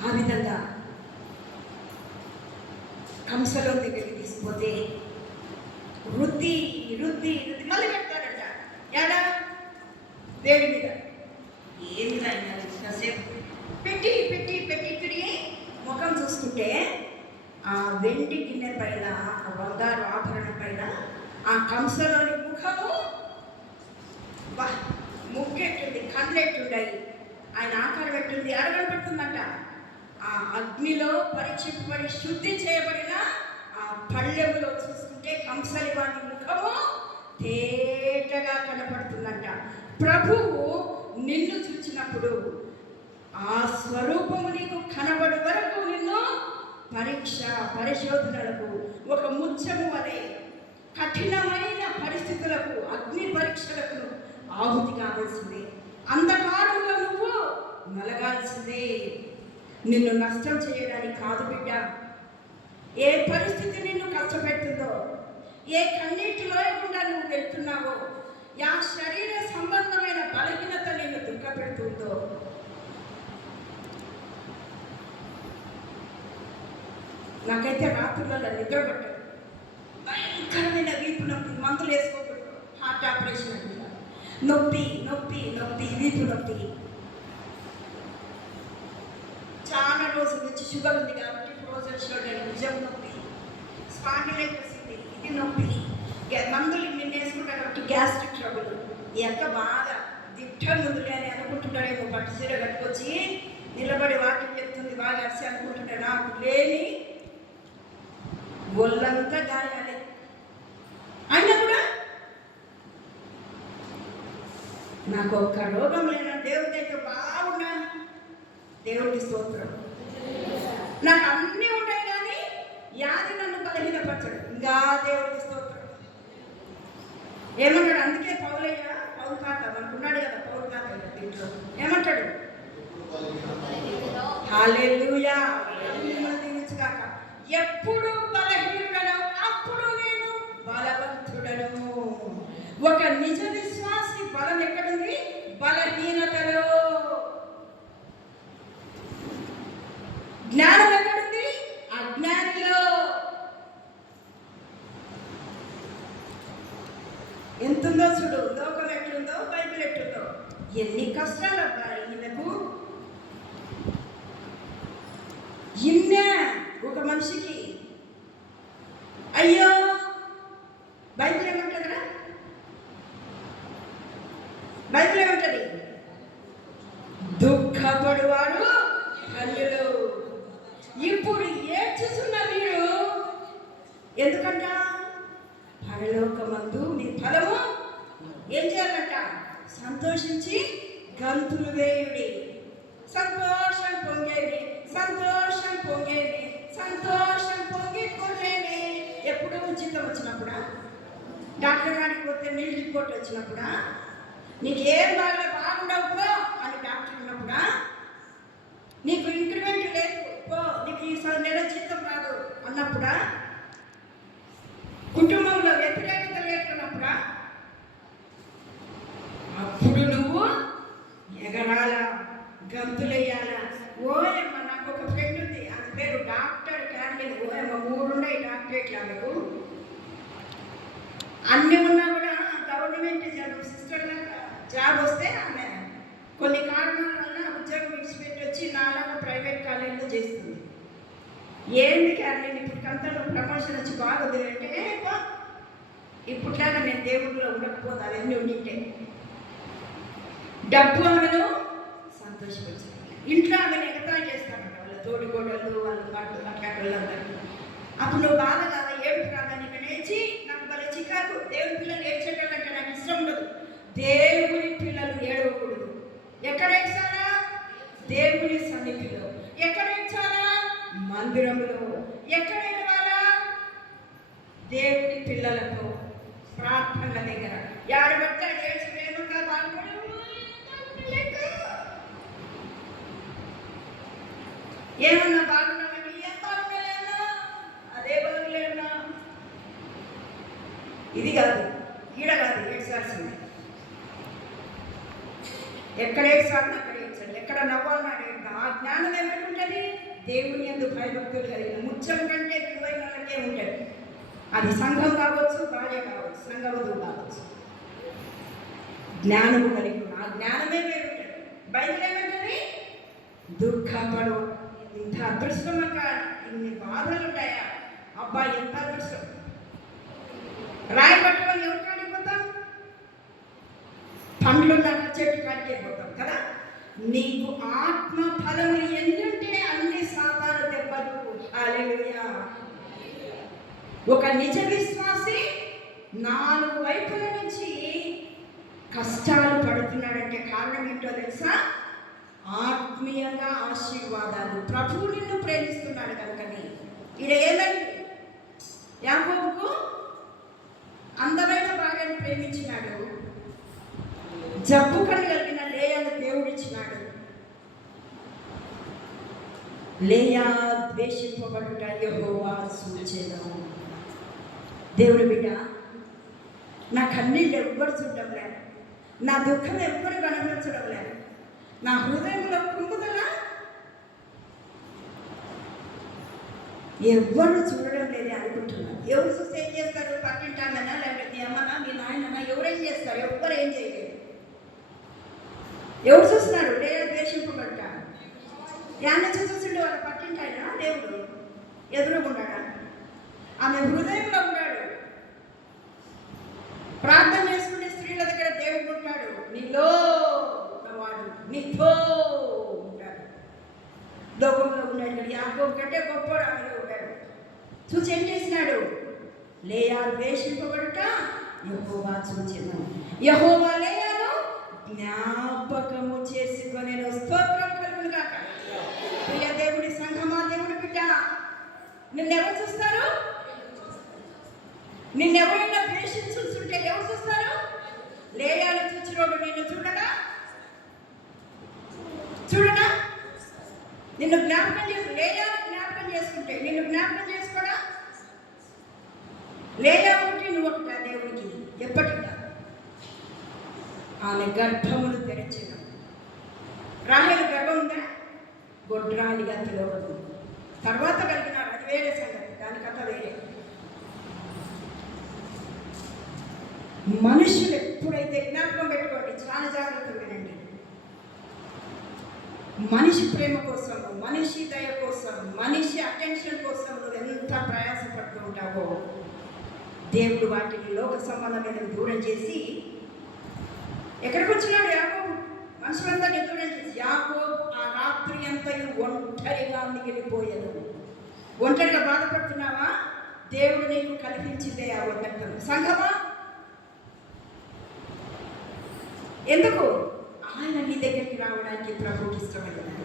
ఆ విధంగా కంసలో దగ్గరికి తీసుకుపోతే వృద్ధి మళ్ళీ పెడతాడట. ఏడా? వేడి మీద. ఏంది ఆయన కాసేపు పెట్టి తిరిగి ముఖం చూసుకుంటే ఆ వెండి గిన్నె పైన, ఆ బంగారు ఆభరణం పైన ఆ కంసలోని ముఖము ముక్కెట్టుంది, కళ్ళెట్టుండయి, ఆయన ఆకారం ఎట్టుంది, అరగబడుతుందంట. ఆ అగ్నిలో పరీక్షింపబడి శుద్ధి చేయబడిన ఆ పళ్ళెములో చూసుకుంటే కంసలి వాడి ముఖము తేటగా కనపడుతుందంట. ప్రభువు నిన్ను చూచినప్పుడు ఆ స్వరూపము నీకు కనబడు వరకు నిన్ను పరిశోధనలకు ఒక ముత్యము వలె, కఠినమైన పరిస్థితులకు, అగ్ని పరీక్షలకు ఆహుతి కావాల్సిందే. అంధకారంలో నువ్వు నలగాల్సిందే. నిన్ను నష్టం చేయడానికి కాదు బిడ్డ. ఏ పరిస్థితి నిన్ను కష్టపెడుతుందో, ఏ కన్నీటిలో గుండా నువ్వు వెళ్తున్నావో, ఆ శరీర సంబంధమైన బలహీనత నిన్ను దుఃఖపెడుతుందో, నాకైతే రాత్రులలో నిద్ర పట్టదు. భయంకరమైన వీపు నొప్పి, మందులు వేసుకోకూడదు. హార్ట్ ఆపరేషన్ అంటే నొప్పి నొప్పి నొప్పి, వీపు నొప్పి. చాలా రోజుల నుంచి షుగర్ ఉంది కాబట్టి ఫ్రోజన్ షుగర్, భుజం నొప్పి, స్పాండిలైటిస్ ఇది నొప్పి, మందులు నిన్న వేసుకుంటా కాబట్టి గ్యాస్ట్రిక్ ట్రబుల్. ఎంత బాగా దిట్ట ముందులే అని అనుకుంటున్నాడేమో. పట్టు చీర కట్టుకొచ్చి నిలబడి వాక్యం చెప్తుంది బాగా అరిసి అనుకుంటున్నాడు. నాకు లేని ఒళ్ళంతా గాయాలే. అయినా కూడా నాకు ఒక్క రోగం లేన దేవుడి దగ్గర బాగున్నా. దేవుడికి స్తోత్రం. నాకు అన్నీ ఉంటాయి కానీ యాది నన్ను బలహీనపరచడు. ఇంకా దేవుడికి స్తోత్రం. ఏమంటాడు? అందుకే పౌలయ్య, పౌలు తాత అనుకున్నాడు కదా, పౌలు తాత దీంట్లో ఏమంటాడు? హల్లెలూయా, దీవించుగాక. ఎప్పుడు బలహీనుడను అప్పుడు నేను బలవంతుడను. ఒక నిజ విశ్వాసి బలం ఎక్కడుంది? బలహీనతలో. జ్ఞానం ఎక్కడుంది? అజ్ఞానిలో. ఎంతుందో చూడు, లోకం ఎట్లుందో, బైబిల్ ఎట్లుందో. ఎన్ని కష్టాలు అబ్బాయి ఈయనకు. ఇన్నే ఒక మనిషికి అయ్యో, బైబిల్ ఏమంటుందిరా? బైబిల్ ఏమంటది? దుఃఖపడువాడు ధన్యులు. ఇప్పుడు ఏడ్చుతున్న వీడు ఎందుకంట? పరలోకమందు మీ ఫలము ఏం చేయాలంట? సంతోషించి గంతులు వేయుడి. సంతోషం పొంగేది, సంతోషం పొంగేది, సంతోషం పొంగి పొంగేది. ఎప్పుడు ఉచితం వచ్చినప్పుడా? డాక్టర్ గారికి పోతే నీళ్ళు రిపోర్ట్ వచ్చినప్పుడా? నీకేం బాగుండవుకో అని డాక్టర్ ఉన్నప్పుడా? నీకు ఇంక్రిమెంట్ లేదు పో, నీకు ఈ నెల జీతం రాదు అన్నప్పుడా? కుటుంబంలో వ్యతిరేకత లేకున్నప్పుడా? అప్పుడు నువ్వు ఎగరాల, గంతులేయాల. ఓయమ్మ, నాకు ఒక ఫ్రెండ్ ఉంది, ఆమె పేరు డాక్టర్ క్యాన్లిన్. ఓయమ్మ, 3 ఉన్నాయి డాక్టరేట్లు ఆమెకు. అన్నీ ఉన్నా కూడా గవర్నమెంట్ సిస్టర్ జాబ్ వస్తే ఆమె కొన్ని కారణాల వల్ల ఉద్యోగం విడిచిపెట్టి వచ్చి నాలాగా ప్రైవేట్ కాలేజీలో చేస్తుంది. ఏంటి క్యాన్లిన్ ఇప్పటికంతా నువ్వు ప్రమోషన్ వచ్చి బాగుంది అంటే, ఇప్పట్లాగా నేను దేవుడిలో ఉండకపోతే అవన్నీ ఉండింటే. డబ్బు ఆమెను సంతోషపరిచింది. ఇంట్లో ఆమెను ఎగతాళి చేస్తానంట వాళ్ళ తోడికోడళ్ళు, వాళ్ళ వాళ్ళందరూ. అప్పుడు నువ్వు బాధ కాదా, ఏడుపు కాదా? నీకు నేర్చి నాకు భలే చికాకు. దేవుడి పిల్లలు ఏడ్చేటంటే నాకు ఇష్టం ఉండదు. దేవుని పిల్లలు ఏడవకూడదు. ఎక్కడ ఏడ్చాలా? దేవుని సన్నిధిలో. ఎక్కడ ఏడ్చాలా? మందిరంలో. ఎక్కడ ఏడవాలా? దేవుని పిల్లలతో ప్రార్థన దగ్గర. ఏడబట్ట ఏడ్చి వేగంగా బాగుపడు. ఏమన్నా బాగున్నామంటే ఏం బాగుండలేనా? అదే బాగులేనా? ఇది కాదు, ఈడ కాదు ఏడ్చాల్సింది. ఎక్కడ ఏడ్చాలని అక్కడ ఏడ్చాలి, ఎక్కడ నవ్వాలని అక్కడ. ఆ జ్ఞానం ఎవరికి దేవుని యందు భయభక్తులు కలిగిన ముత్యం కంటే విలువైన వాళ్ళకే ఉంటుంది. అది సంఘం కావచ్చు, భార్య కావచ్చు, సంఘవధువు కావచ్చు. జ్ఞానము కలిగి ఆ జ్ఞానమే వేరుంటుంది. బైబిల్ ఏమంటుంది? దుఃఖపడు. ఇంత అదృష్టం అక్క, ఇన్ని బాధలు ఉంటాయా? అబ్బా, ఎంత అదృష్టం. రాయి పట్టుకొని ఎవరి కాడికి పోతాం? పండ్లు దాకా చెట్టు కాడికే పోతాం కదా. నీకు ఆత్మ ఫలము ఎన్ని ఉంటే అన్ని సాతాను దెబ్బలు. హల్లెలూయా. ఒక నిజ విశ్వాసి 4 వైపుల నుంచి కష్టాలు పడుతున్నాడంటే కారణం ఏంటో తెలుసా? ఆత్మీయంగా ఆశీర్వాదాలు. ప్రభువు నిన్ను ప్రేమిస్తున్నాడు కనుకని. ఇది ఏదండి? యాకోబుకు అందమైన భార్య జబ్బు కలిగిన లేయాను దేవుడిచ్చినాడు. లేయా ద్వేషింపబడుట యెహోవా సూచెను. దేవుని బిడ్డ, నా కన్నీళ్ళు ఎవ్వరు చూడడం లేదు, నా దుఃఖం ఎవ్వరు కనపరచడం లేదు, నా హృదయంలో కుంగుదల ఎవ్వరు చూడడం లేదే అనుకుంటున్నాను. ఎవరు చూస్తే ఏం చేస్తారు? పక్కింటామన్నా లేకపోతే అమ్మనా మీ నాయనన్నా ఎవరేం చేస్తారు? ఎవ్వరు ఏం చేయలేదు. ఎవరు చూస్తున్నారు? లేదా ద్వేషింపబడ్డా యాన్న చూసిండు వాళ్ళ పక్కింటాయినా దేవుడు ఎదురుగున్నాడా? ఆమె హృదయంలో ఉన్నాడు. ప్రార్థన చేసుకునే స్త్రీల దగ్గర దేవుడు ఉంటాడు. నీలో ఉన్నవాడు నీతో ఉంటాడు. లోకంలో ఉన్నాడు. యాకోబు కంటే గొప్పవాడు ఆమెలో ఉంటాడు. చూసి ఏం చేసినాడు? లేయా ద్వేషింపబడుట యెహోవా చూచెను. యెహోవా లేయాను జ్ఞాపకము చేసుకొనెను. స్తోత్రం కలుగును గాక. ప్రియ దేవుడి సంఘమా, దేవుడి బిడ్డ, నిన్నెవరు చూస్తారు? నిన్నెవరైనా ద్వేషించుంటే ఎవరు చూస్తారు? లేయాను చూచినోడు నిన్ను చూడడా? నిన్ను జ్ఞాపకం చేసు. లేయాను జ్ఞాపకం చేసుకుంటే నిన్ను జ్ఞాపకం చేసుకోడా? లేయా ఒకటి నువ్వు ఒకట దేవుడికి ఎప్పటికా. ఆమె గర్భమును తెరిచిన. రాహేలు గర్భం ఉందా? గొడ్రాలిగా పిలవదు. తర్వాత కలిగినారు, అది వేరే సంగతి, దాని కథ వేరే. మనుషులు ఎప్పుడైతే జ్ఞాపకం పెట్టుకోండి, చాలా జాగ్రత్తగా వినండి. మనిషి ప్రేమ కోసం, మనిషి దయ కోసం, మనిషి అటెన్షన్ కోసం నువ్వు ఎంత ప్రయాసపడుతూ ఉంటావో, దేవుడు వాటిని లోక సంబంధమైన దూరం చేసి ఎక్కడికి వచ్చినాడు? యాకోబు మనుషులందరినీ దూరం చేసి. యాకోబు ఆ రాత్రి అంతయు ఒంటరిగా మిగిలిపోయాను. ఒంటరిగా బాధపడుతున్నావా? దేవుడు నీకు కల్పించిందే ఆ ఒంటరితనం. సంఘమా, ఎందుకు? ఆయన నీ దగ్గరికి రావడానికి ప్రభువుకి ఇష్టపడినాడు.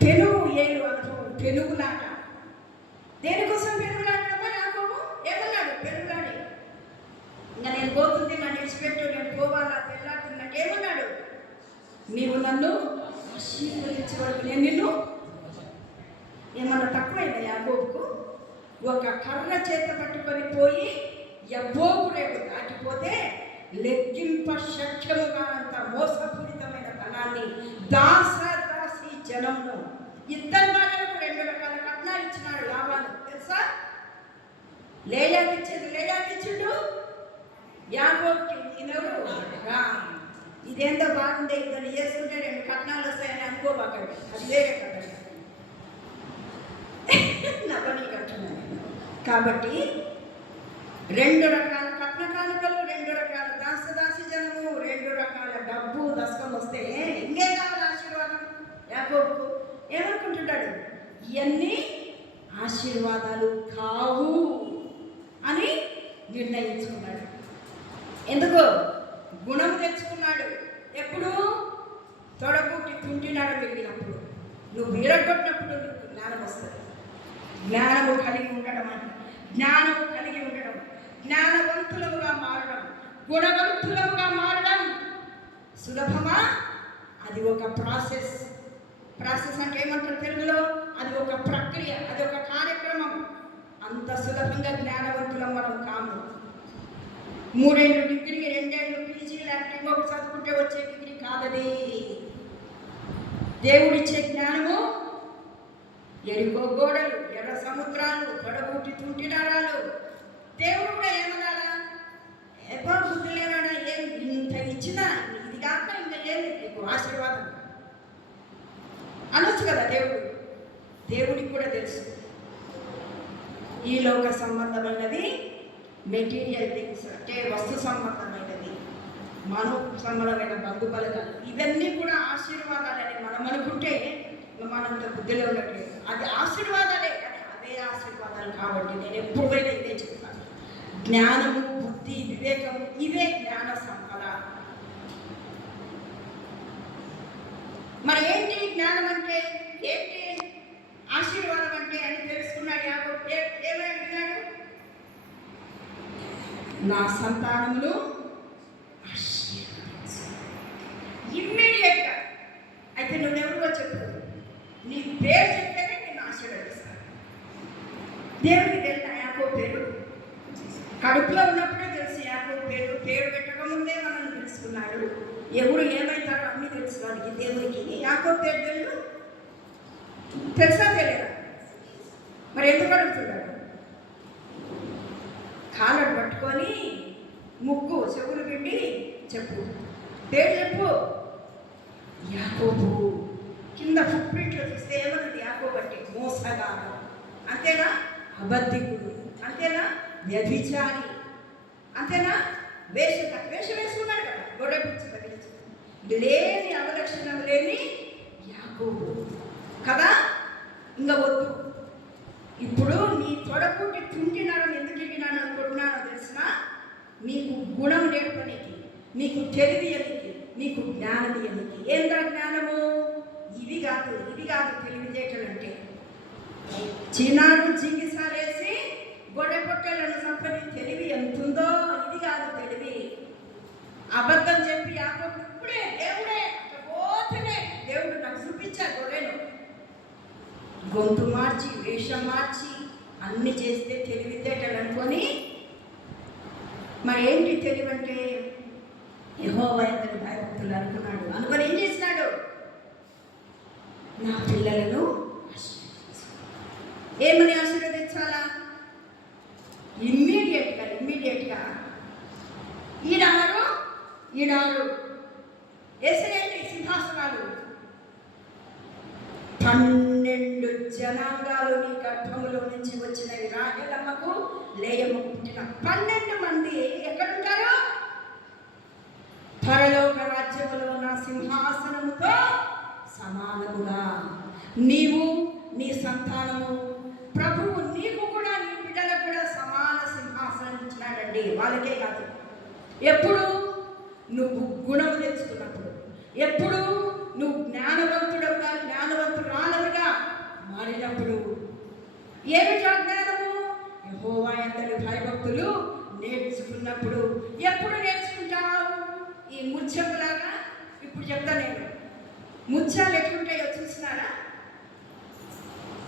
పెనుగు ఏలు అనుభవం, పెనుగులాట. దేనికోసం పెనుగులాడమ్మా? యాకోబు ఏమన్నాడు? పెనుగులాడి ఇంకా నేను పోతుంది, నన్ను విడిచిపెట్టు, నేను పోవాలా, తెల్లాడుతున్నట్టు ఏమన్నాడు? నీవు నన్ను ఆశీర్వదించే వరకు నేను నిన్ను. ఏమన్నా తక్కువైందా యాకోబుకు? ఒక కర్ర చేత పట్టుకొని పోయి యబ్బోకు రేపు దాటిపోతే లెక్కింప శక్యముగా అంత మోసపూరితమైన ధనాన్ని దాసి జనమును ఇద్దరు భార్యలకు 2 రకాల కట్నాలు ఇచ్చినాడు లాభాలు. తెలుసా? లేయాకి ఇచ్చేది లేయాకి ఇచ్చిండు, యాకోబుకి ఈయనెవరు? ఇదేందో బాగుందే, ఇద్దరు చేసుకుంటే 2 కట్నాలు వస్తాయని అనుకోబాకండి, అది వేరే కట్ట. నవ్వని కట్టున్నాను. కాబట్టి 2 రకాల కట్న కానుకలు, 2 రకాల దాసి జనము, 2 రకాల డబ్బు దశకం వస్తే ఇంకేం కావాలి ఆశీర్వాదం? యాకోబుకు ఏమనుకుంటున్నాడు? ఇవన్నీ ఆశీర్వాదాలు కావు అని నిర్ణయించుకున్నాడు. ఎందుకు? గుణం తెచ్చుకున్నాడు. ఎప్పుడు? తొడబుట్టి తుంటినాడు వెళ్ళినప్పుడు. నువ్వు విరగొట్టినప్పుడు నీకు జ్ఞానం వస్తుంది. జ్ఞానము కలిగి ఉండడం అంటే జ్ఞానము కలిగి ఉండడం, జ్ఞానవంతులముగా మారడం, గుణవంతులముగా మారడం సులభమా? అది ఒక ప్రాసెస్. ప్రాసెస్ అంటే ఏమంటారు తెలుగులో? అది ఒక ప్రక్రియ, అది ఒక కార్యక్రమం. అంత సులభంగా జ్ఞానవంతులం మనం కాము. 3 ఏళ్ళు డిగ్రీ, 2 ఏళ్ళు పీజీ, లేకపోతే ఇంకొకటి చదువుకుంటే వచ్చే డిగ్రీ కాదది. దేవుడిచ్చే జ్ఞానము ఎరుకో గోడలు, ఎర్ర సముద్రాలు, తొడబుట్టి తుంటినారాలు. దేవుడు కూడా ఏమన్నాడా? ఎవ్వ బుద్ధి లేనాడా? ఏం ఇంత ఇచ్చినా ఇది కాక ఇంకా లేదు నీకు ఆశీర్వాదం అనొచ్చు కదా దేవుడు. దేవుడికి కూడా తెలుసు ఈ లోక సంబంధమైనది, మెటీరియల్ థింగ్స్ అంటే వస్తు సంబంధమైనది, మనో సంబంధమైన బంధుబలగాలు, ఇవన్నీ కూడా ఆశీర్వాదాలని మనం అనుకుంటే మనంత బుద్ధిలో ఉండట్లేదు. అది ఆశీర్వాదాలే, కానీ అవే ఆశీర్వాదాలు కాబట్టి నేను ఎప్పుడైనా ఇదే చెప్తాను. జ్ఞానము, బుద్ధి, వివేకము ఇవే జ్ఞాన సంపద. మరి ఏంటి జ్ఞానం అంటే? ఏంటి ఆశీర్వాదం అంటే అని తెలుసుకున్నాడు యాకోబు. ఏమని అడిగినాడు? నా సంతానమును ఇమ్మీడియట్గా. అయితే నువ్వెవరివో చెప్పు, నీ పేరు చెప్తేనే నేను ఆశీర్వదిస్తాను. దేవుడికి తెలియదు యాకోబు పేరు, కడుపులో ఉన్నప్పుడే తెలుసు యాకోబు పేరు. పేరు పెట్టకముందే మనల్ని తెలుసుకున్నాడు. ఎవరు ఏమవుతారో అన్నీ తెలుసు వాడికి. దేవుడికి యాకోబు పేరు తెలియదు, తెలుసా తెలియదా? మరి ఎందుకు అడుగుతున్నాడు? కాళ్ళను పట్టుకొని ముక్కు చెవులు పిండి చెప్పు, పేరు చెప్పు. యాకోబు. కింద ఫుట్ ప్రింట్లో చూస్తే ఏమన్నది? యాకోబు అంటే మోసగాడు, అంతేనా? అబద్ధికుడు, అంతేనా? వ్యభిచారి, అంతేనా? వేషం వేసుకున్నాడు కదా, గొడవ పిచ్చి తగిలించి లేని అవలక్షణం లేని యాకోబు కదా. ఇంకా వద్దు. ఇప్పుడు నీ తొడపుట్టి తుంటినారని ఎందుకు ఎగినాను అనుకుంటున్నానో తెలిసిన? నీకు గుణం నేర్పనికి, నీకు తెలివి ఎనికి, నీకు జ్ఞానం ఎనికి. ఏంటా జ్ఞానము? ఇది కాదు తెలివితేటలంటే. చిన్నాడు జింగిసాలేసి గొడవ పొట్టలను సంపని తెలివి ఎంతుందో ఇది కాదు తెలివి. అబద్ధం చెప్పి యాకోబు ఇప్పుడే దేవుడే పోతేనే దేవుడు నాకు చూపించాడు గొడవను. గొంతు మార్చి వేషం మార్చి అన్ని చేస్తే తెలివితేటలు అనుకొని, మరి ఏంటి తెలివి అంటే? యెహోవా యందు భయభక్తులు అనుకున్నాడు. అనుకొని ఏం చేసినాడు? నా పిల్లలను ఏమని ఆశీర్వదించాలా? ఇమ్మీడియట్గా ఈనాడు ఎసరేంటి సింహాసనాలు? 12 జనాంగాలు నీ గర్భములో నుంచి వచ్చినవి. రాహేలమ్మకు లేయమ్మకు పుట్టిన 12 మంది ఎక్కడుంటారు? పరలోక రాజ్యములో నా సింహాసనముతో సమానముగా నీవు నీ సంతానము, ప్రభువు నీకు కూడా నీ బిడ్డలకు కూడా సమాన సింహాసనం ఇచ్చినాడండి. వాళ్ళకే కాదు, ఎప్పుడు నువ్వు గుణము తెచ్చుకున్నప్పుడు, ఎప్పుడు నువ్వు జ్ఞానవంతురాలుగా మారినప్పుడు. ఏమిటా జ్ఞానము? యెహోవా యందు భయభక్తులు నేర్చుకున్నప్పుడు. ఎప్పుడు నేర్చుకుంటావు? ఈ ముత్యములాగా. ఇప్పుడు చెప్తా నేను, ముత్యాలు ఎట్లుంటాయో చూసినారా?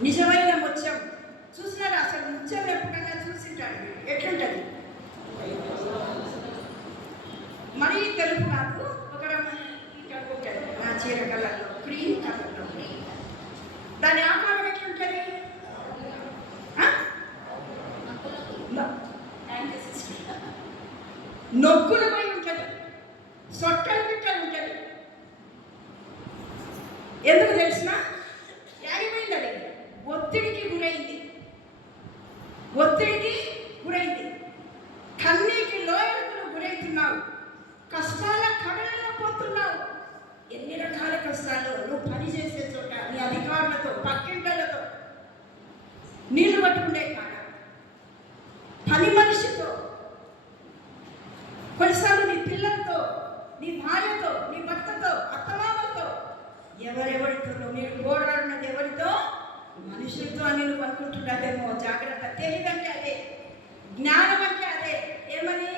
నిజమైన ముత్యం చూసినారా? అసలు ముత్యం ఎప్పుడైనా చూసింటాడు? ఎట్లుంటుంది? మరీ తెలుపు కాదు, ఒక ఉంటుంది నా చీర కలర్లో, క్రీమ్ కలర్లో. దాని ఆకారం ఎట్లుంటుంది? నొక్కులు పోయి ఉంటుంది, సొట్టలు బిట్టలు ఉంటుంది. ఎందుకు తెలిసిన? యాడిపోయింది అది? ఒత్తిడికి గురైంది. కన్నీటి లోయలకు గురైతున్నావు, కష్టాల కడలలో పోతున్నావు. ఎన్ని రకాల కష్టాలు! నువ్వు పని చేసే చోట నీ అధికారులతో, పక్కింటలతో, నీళ్లు పట్టుకునే కాడ, పని మనిషితో, కొన్నిసార్లు నీ పిల్లలతో, నీ భార్యతో, నీ భర్తతో, అత్తమామలతో, ఎవరెవరితో మీరు పోరాడినది ఎవరితో? మనుషులతో అని నువ్వు అనుకుంటున్నావేమో. జాగ్రత్త. తెలివంటే అదే, జ్ఞానం అంటే అదే. ఏమని?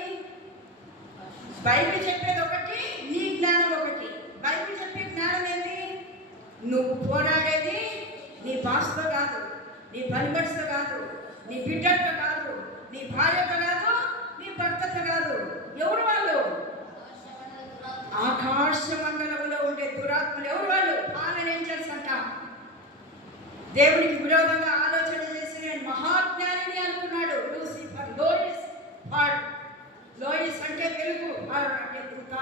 బైబిల్ చెప్పేది ఒకటి, నీ జ్ఞానం ఒకటి. బైబిల్ చెప్పే జ్ఞానం ఏంటి? నువ్వు పోరాడేది నీ బాస్తో కాదు, నీ పని మనిషితో కాదు, నీ బిడ్డతో కాదు, నీ భార్యతో కాదు, నీ భర్తతో కాదు. ఎవరు వాళ్ళు? ఆకాశ మండలంలో ఉండే దురాత్మలు. ఎవరు వాళ్ళు? ఫాలెన్ ఏంజెల్స్ అంట. దేవునికి విరోధంగా ఆలోచన చేసి నేను మహాజ్ఞానిని అనుకున్నాడు లూసిఫర్. లోయిస్ అంటే వెలుగు, అంటే దూత.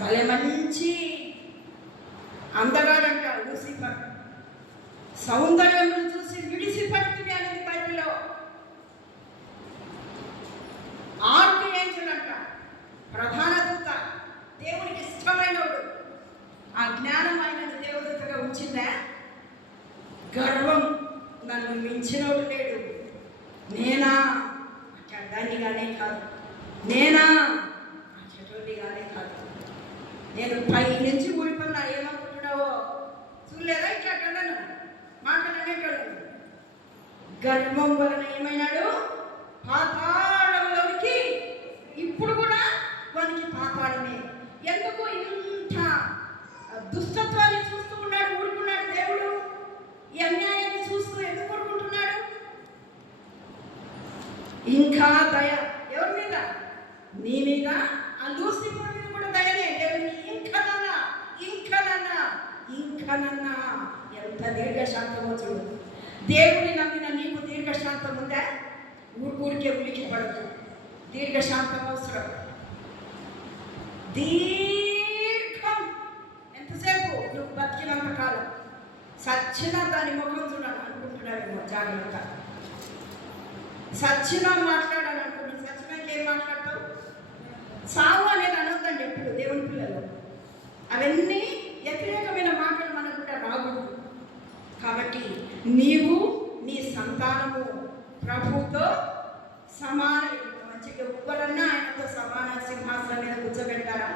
భలే మంచి అందగాడంట లూసిఫర్. సౌందర్యం చూసి విడిసిపడుతుంది అనేది బైబిల్లో. ఆర్క్ ఏంజెల్ అంట, ప్రధాన దూత, దేవునికి ఇష్టమైనవాడు. ఆ జ్ఞానం ఆయనను దేవదూతగా ఉంచిందా? గర్వం, నన్ను మించినోడు లేడు, నేనా దానిగానే కాదు, నేనా చెటోడిగానే కాదు, నేను పై నుంచి ఊడిపోయినా. ఏమనుకుంటున్నావో చూడలేదా? ఇట్లా మాటలు అనేటోళ్ళు. గర్వం వలన ఏమైనాడు? పాతాళంలోనికి ఇప్పుడు కూడా వానికి పాతాళమే. ఎందుకు ఇంత దుష్టత్వాన్ని చూస్తూ ఉన్నాడు, ఊరుకున్నాడు దేవుడు? ఈ అన్యాయాన్ని చూస్తూ ఎందుకు ఊరుకుంటున్నాడు? ఇంకా దయ ఎవరి మీద? నీ మీద. ఆ లూసిఫర్ మీద కూడా దయనే దేవునికి. ఇంకనన్నా ఎంత దీర్ఘశాంతమో చూడు. దేవుని నమ్మిన నీకు దీర్ఘశాంతం ఉందా? ఊరికే ఉలికి పడదు. దీర్ఘశాంతం అవసరం. దీర్ఘం ఎంతసేపు? నువ్వు బతికినంత కాలం. సచ్చిన దాని ముఖం చూడాలి అనుకుంటున్నావేమో, జాగ్రత్త. సచ్చిన మాట్లాడాలనుకుంటున్నాను. సచ్చినాక ఏం మాట్లాడతావు? సావు అనేది అనొద్దండి ఎప్పుడు దేవుని పిల్లలు. అవన్నీ వ్యతిరేకమైన మాటలు మనకు కూడా రాకూడదు. కాబట్టి నీవు నీ సంతానము ప్రభువుతో సమానం. మంచిగా ఎవ్వరన్నా ఆయనతో సమాన సింహాసనం మీద కూర్చోబెడతారా?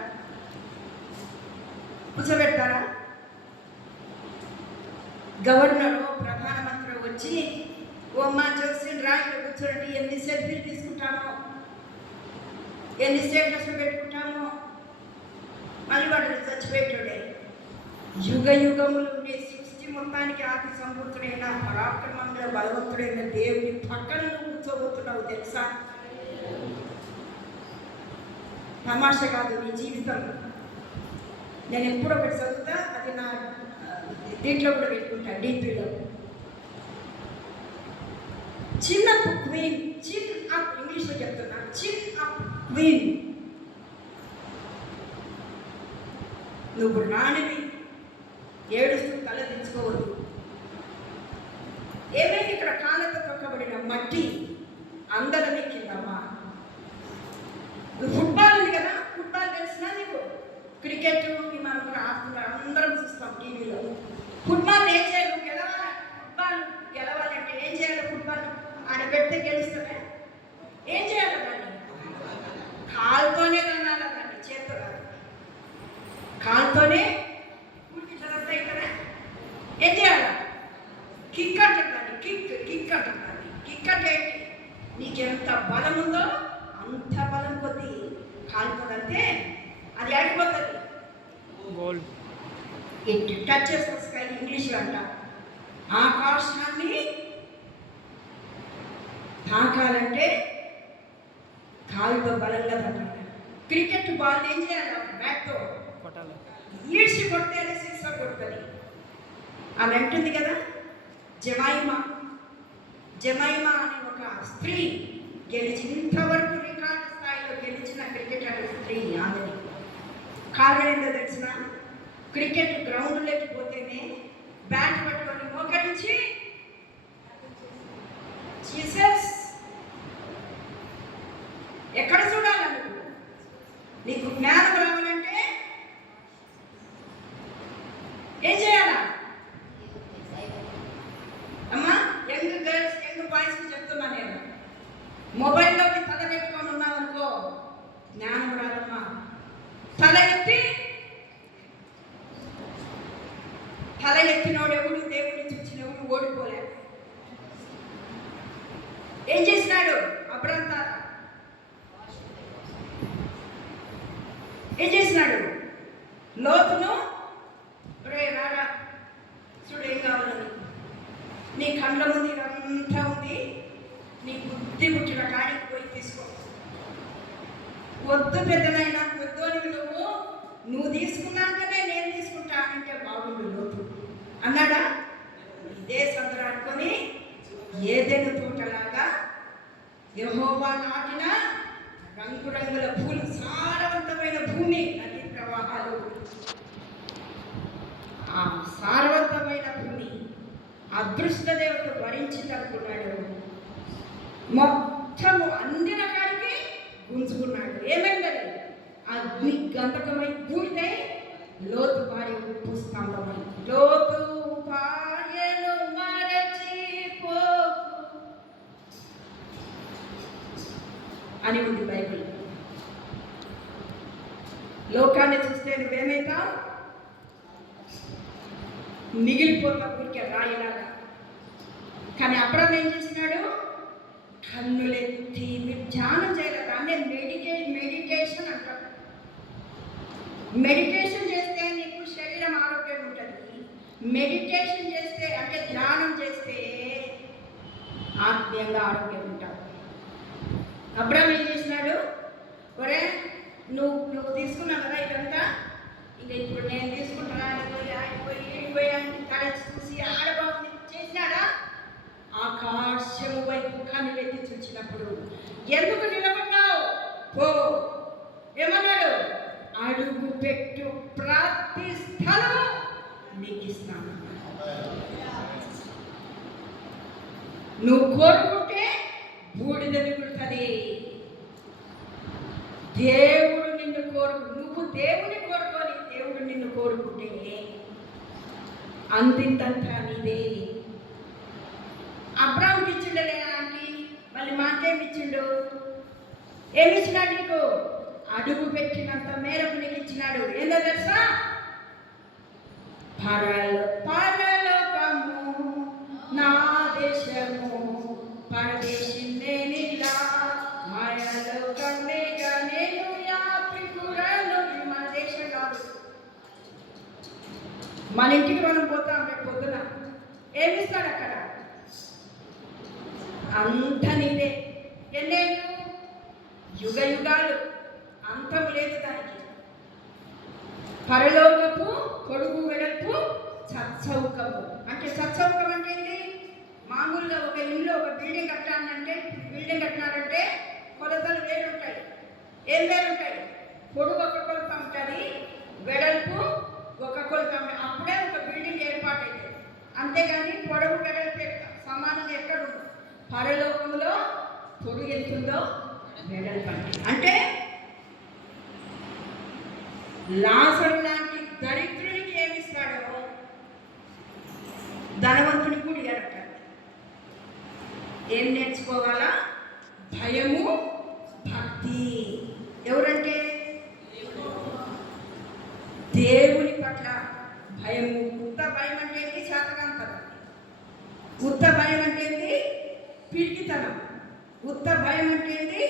గవర్నరు ప్రధానమంత్రి వచ్చి, ఓ మా జోసిన్ రాయిలో కూర్చోండి, ఎన్ని సెల్ఫీలు తీసుకుంటామో, ఎన్ని స్టేటస్లు పెట్టుకుంటామో, మళ్ళీ వాడు చచ్చిపోయేటోడే. యుగములు ఉండే సృష్టి మొత్తానికి ఆది సంభూతుడైన పరాక్రమంలో బలవంతుడైన దేవుని పక్కన కూర్చోబోతున్నావు తెలుసా? తమాషా కాదు నీ జీవితం. నేను ఎప్పుడో ఒకటి చదువుతా, అది నా దీంట్లో కూడా పెట్టుకుంటా, డీపీలో. చిన్ అప్ క్వీన్, చిన్ అప్, ఇంగ్లీష్లో చెప్తున్నా, చిన్ అప్ క్వీన్. నువ్వు రాణివి, ఏడుస్తూ తల దించుకోవద్దు. ఏమైంది? ఇక్కడ కాళ్ళతో తొక్కబడిన మట్టి అందరినీ కిందమ్మా. ఫుట్బాల్ ఉంది కదా, ఫుట్బాల్ తెలిసినా నీకు? క్రికెట్ మనం కూడా ఆడుతున్నారు, అందరం చూస్తాం టీవీలో. ఫుట్బాల్ ఏం చేయాలి? గెలవాలి. ఫుట్బాల్ గెలవాలంటే ఏం చేయాలి? ఫుట్బాల్ ఆడ పెడితే గెలుస్తామే. ఏం చేయాలి? దాన్ని కాలుతోనే తన్నాలి, దాన్ని చేత కాదు. కాలుతోనే చదువుతా ఇక్కడ ఏం చేయాలి? కిక్ అంటారు, కిక్ అంటారు. కిక్ అంటే ఏంటి? నీకెంత బలం ఉందో అంత బలం కొద్దీ కాలుతుందంటే అది ఆడిపోతుంది. ఇట్ టచెస్ ద స్కై, ఇంగ్లీష్లో అంట. ఆకాశాన్ని తాకాలంటే కాలుతో బలంగా తగ్గాలి. క్రికెట్ బాల్ ఏం చేయాలి? బ్యాట్తో ఈడ్చి కొడితే అది సిక్సర్ కొడుతుంది. ఆమె అంటుంది కదా, జమైమా అనే ఒక స్త్రీ ఇంతవరకు రికార్డు స్థాయిలో గెలిచిన క్రికెటర్ స్త్రీ ఆమెని. కారణం ఏంటో తెలిసిన? క్రికెట్ గ్రౌండ్ లేకపోతేనే బ్యాట్ పట్టుకొని మోకరించి జీసస్ ఎక్కడ చూడాలి? నువ్వు నీకు జ్ఞానం రావాలంటే ఏం చేయాలా? అమ్మా, యంగ్ గర్ల్స్, యంగ్ బాయ్స్కి చెప్తున్నా నేను, మొబైల్లోకి తల పెట్టుకొని ఉన్నావనుకో జ్ఞానం రాదమ్మా. తల ఎత్తినోడు ఎవడు దేవుడిని చూసినవుడు ఓడిపోలే. ఏం చేసినాడు అబ్రహం తాత? ఏం చేసినాడు? లోతును, రే రారా చూడు, ఏం కావాలని నీ కళ్ళ ముందు ఇదంతా ఉంది, నీ బుద్ధి పుట్టిన కాడికి పోయి తీసుకో. వద్దు పెద్దనైనా, వద్దు అని నువ్వు తీసుకున్నాకనే నేను తీసుకుంటా అంటే బాగుండు లోతు అన్నాడా? ఇదే సందరు అనుకొని ఏదైనా తోటలాగా యెహోవా నాటిన రంగురంగుల పూలు, సారవంతమైన భూమి, నదీ ప్రవాహాలు, ఆ సారవంతమైన భూమి అదృష్ట దేవత భరించిందనుకున్నాడు. మొత్తము అందిన కాడికి గుంజుకున్నాడు. ఏమైందని? అగ్ని గంధకమై పూర్తయి లోతు భార్య ఉప్పు స్తంభమై. లోతు భార్యను మరచిపోకు అని ఉంది బైబిల్. లోకాన్ని చూస్తే నువ్వేమైతావు? మిగిలిపోతా ఊరికే రాయిలాగా. కానీ అబ్రహాం ఏం చేసినాడు? కన్నులెత్తి మీరు ధ్యానం చేయాలి. అంటే మెడిటేషన్ అంటారు. మెడిటేషన్ చేస్తే నీకు శరీరం ఆరోగ్యం ఉంటుంది. మెడిటేషన్ చేస్తే అంటే ధ్యానం చేస్తే ఆత్మీయంగా ఆరోగ్యం ఉంటావు. అబ్రాహాం ఏం చేసినాడు? ఒరే నువ్వు తీసుకున్నావు కదా ఇదంతా, ఇంకా ఇప్పుడు నేను తీసుకుంటున్నా ఆడిపోయి కలిసి చూసి ఆడబాబు చేసినాడా? ఆకాశము వైపు కనులెత్తి చూసినప్పుడు ఎందుకు నిలబడ్డావు? పో ఏమన్నాడు? అడుగు పెట్టు, ప్రతి స్థలం నీకు ఇస్తాను. నువ్వు కోరుకుంటే బూడిద మిగులుతుంది. దేవుడు నిన్ను నువ్వు దేవుని కోరుకొని దేవుడు నిన్ను కోరుకుంటే అందిందంతా నీదే. అబ్రాహాంకి ఇచ్చిండు లేదానికి, మళ్ళీ మాకేమి ఇచ్చిండు? ఏమి ఇచ్చినాడు నీకు? అడుగు పెట్టినంత మేరకు నీకు ఇచ్చినాడు. ఏందో తెలుసా? పరలోకము నా దేశము పరదేశిందేనిలా మాయలోకమేగా నేను యాత్రికురాలు. మన దేశం కాదు. మన ఇంటికి మనం పోతాం రేపు పొద్దున. ఏమిస్తాడు అక్కడ? అంత నీదే. ఎన్నేళ్ళు? యుగ యుగాలు, అంతం లేదు దానికి. పరలోకపు పొడుగు వెడల్పు సత్సౌకము. అంటే సత్సౌకం అంటే ఏంటి? మామూలుగా ఒక ఇల్లు ఒక బిల్డింగ్ కట్టినారంటే కొలతలు వేరుంటాయి. ఏం వేరుంటాయి? పొడుగు ఒక కొలత ఉంటుంది, వెడల్పు ఒక కొలత ఉంటుంది. అప్పుడే ఒక బిల్డింగ్ ఏర్పాటైంది. అంతేగాని పొడవు వెడల్పు సమానంగా ఎక్కడ ఉండదు. పరలోకంలో పొడుగు ఎంతుందో వెడల్పు అంటే లాజరు లాంటి దరిద్రునికి ఏమిస్తాడో ధనవంతునికి కూడా ఇయ్యాడట. ఏం నేర్చుకోవాలా? భయము, భక్తి. ఎవరంటే దేవుని పట్ల భయము. ఉత్త భయం అంటే ఏంటి? శాతకాంతరం. ఉత్త భయం అంటే ఏంటి? పిరికితనం. ఉత్త భయం అంటే ఏంటి?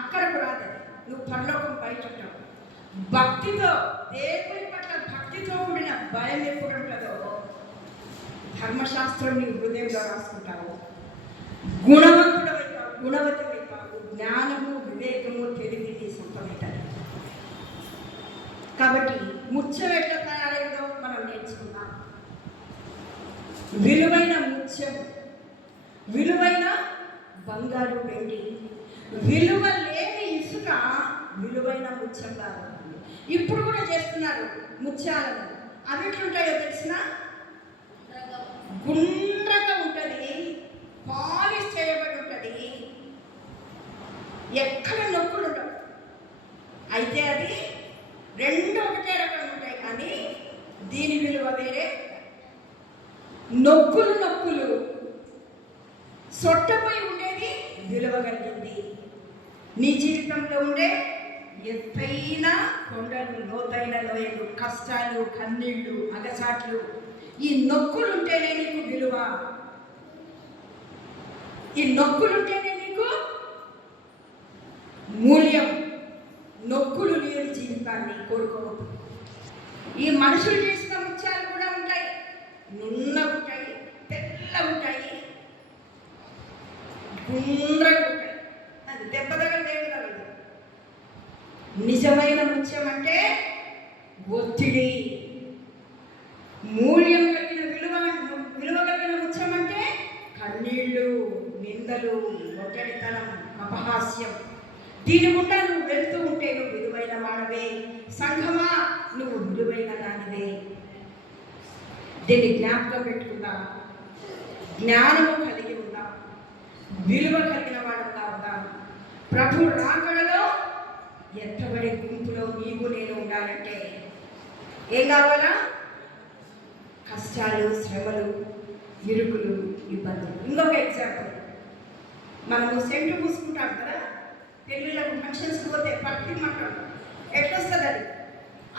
అక్కడకు రాదు, నువ్వు పరలోకం బయట ఉంటావు. భక్తితో, దేవుని పట్ల భక్తితో కూడిన భయం ఎప్పుడు ఉంటుందో ధర్మశాస్త్రం నీ హృదయంలో రాసుకుంటావు. గుణవంతుడవుతావు, గుణవతుడవుతావు. జ్ఞానము, వివేకము, తెలివి నీ సొంతమవుతాయి. కాబట్టి ముత్యం ఎట్లా తయారైందో మనం నేర్చుకున్నాం. విలువైన ముత్యం, విలువైన బంగారు, వెండి, విలువ లేని ఇసుక విలువైన ముత్యం కాదు. ఇప్పుడు కూడా చేస్తున్నారు ముత్యాలను. అవి ఎట్లుంటాయో తెలిసిన? గుండ్రంగా ఉంటుంది, పాలిష్ చేయబడి ఉంటుంది, ఎక్కడ నొక్కులు ఉండవు. అయితే అది రెండు ఒకటే రకంగా ఉంటాయి, కానీ దీని విలువ వేరే. నొక్కులు సొట్టపై ఉండేది విలువ కలిగింది. నీ జీవితంలో ఉండే ఎత్తైన కొండలు, లోతైన లోయలు, కష్టాలు, కన్నీళ్లు, అగసాట్లు, ఈ నొక్కులుంటేనే నీకు విలువ. ఈ నొక్కులుంటేనే నీకు మూల్యం. నొక్కులు లేని జీవితాన్ని కోరుకోవద్దు. ఈ మనుషులు చేసిన ముత్యాలు కూడా ఉంటాయి, నున్న ఉంటాయి, తెల్ల ఉంటాయి, గుండ్రగా ఉంటాయి. అది దెబ్బ తగలేదు కదా. నిజమైన ముత్యం అంటే ఒత్తిడి, మూల్యం కలిగిన విలువ కలిగిన ముత్యం అంటే కన్నీళ్ళు, నిందలు, ఒట్టడితనం, అపహాస్యం. దీని గుండా నువ్వు వెళ్తూ ఉంటే నువ్వు విలువైన వాడవే. సంఘమా, నువ్వు విలువైన దానివే. దీన్ని జ్ఞాపకం పెట్టుకుందాం. జ్ఞానము కలిగి ఉందాం, విలువ కలిగిన వాడుగా ఉందాం. ప్రభు రాకడలో ఎత్తబడే గుంపులో నీవు నేను ఉండాలంటే ఏం కావాలా? కష్టాలు, శ్రమలు, ఇరుకులు, ఇబ్బందులు. ఇంకొక ఎగ్జాంపుల్, మనము సెంటు పూసుకుంటాం కదా, పెళ్ళిళ్ళకు ఫంక్షన్స్కి పోతే పట్టిమంటాం. ఎట్లొస్తుంది అది?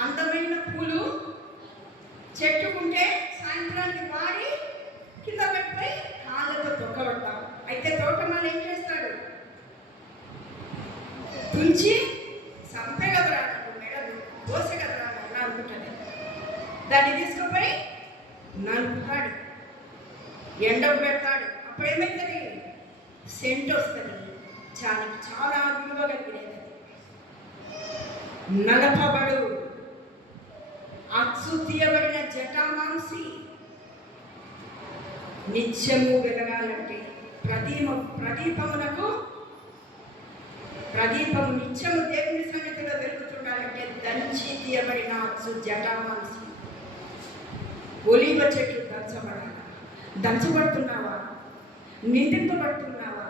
అందమైన పూలు చెట్టుకుంటే సాయంత్రానికి వాడి కింద పెట్టిపోయి కాళ్ళతో తొక్కబడతాం. అయితే తోటమాల ఏం చేస్తాడు? తుంచి సంపెగదరా మెడలు కోసగదరా అని అనుకుంటుంది. దాన్ని తీసుకుపోయి నలుపుతాడు, ఎండకు పెడతాడు. అప్పుడు ఏమవుతుంది? సెంట్ వస్తుంది. చాలా విలువ కలిగినది. నలపబడు అచ్చు తీయబడిన జటామాంసి నిత్యము వెలగాలంటే ప్రదీపము నిత్యము దేవుని సన్నిధిలో వెలుగుతుండాలంటే దంచి తీయబడిన అచ్చు జటామాంసి. ఒలీవ చెట్టు దంచబడాలి. దంచబడుతున్నావా? నిందింపబడుతున్నావా?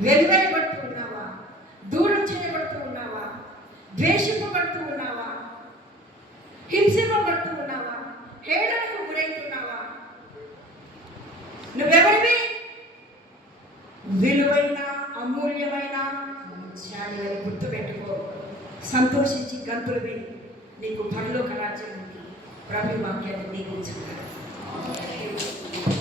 వెలువెలబడుతూ ఉన్నావా? దూరం చేయబడుతూ ఉన్నావా? ద్వేషింపబడుతూ ఉన్నావా? హింసింపబడుతూ ఉన్నావా? హేళనకు గురవుతున్నావా? నువ్వెవరివి? విలువైన అమూల్యమైన ముత్యాలు గుర్తుపెట్టుకో. సంతోషించి గంతులు వేయి. నీకు పరలోక రాజ్యం ఉంది. ప్రభు వాక్యాన్ని నీకు చెప్తాను.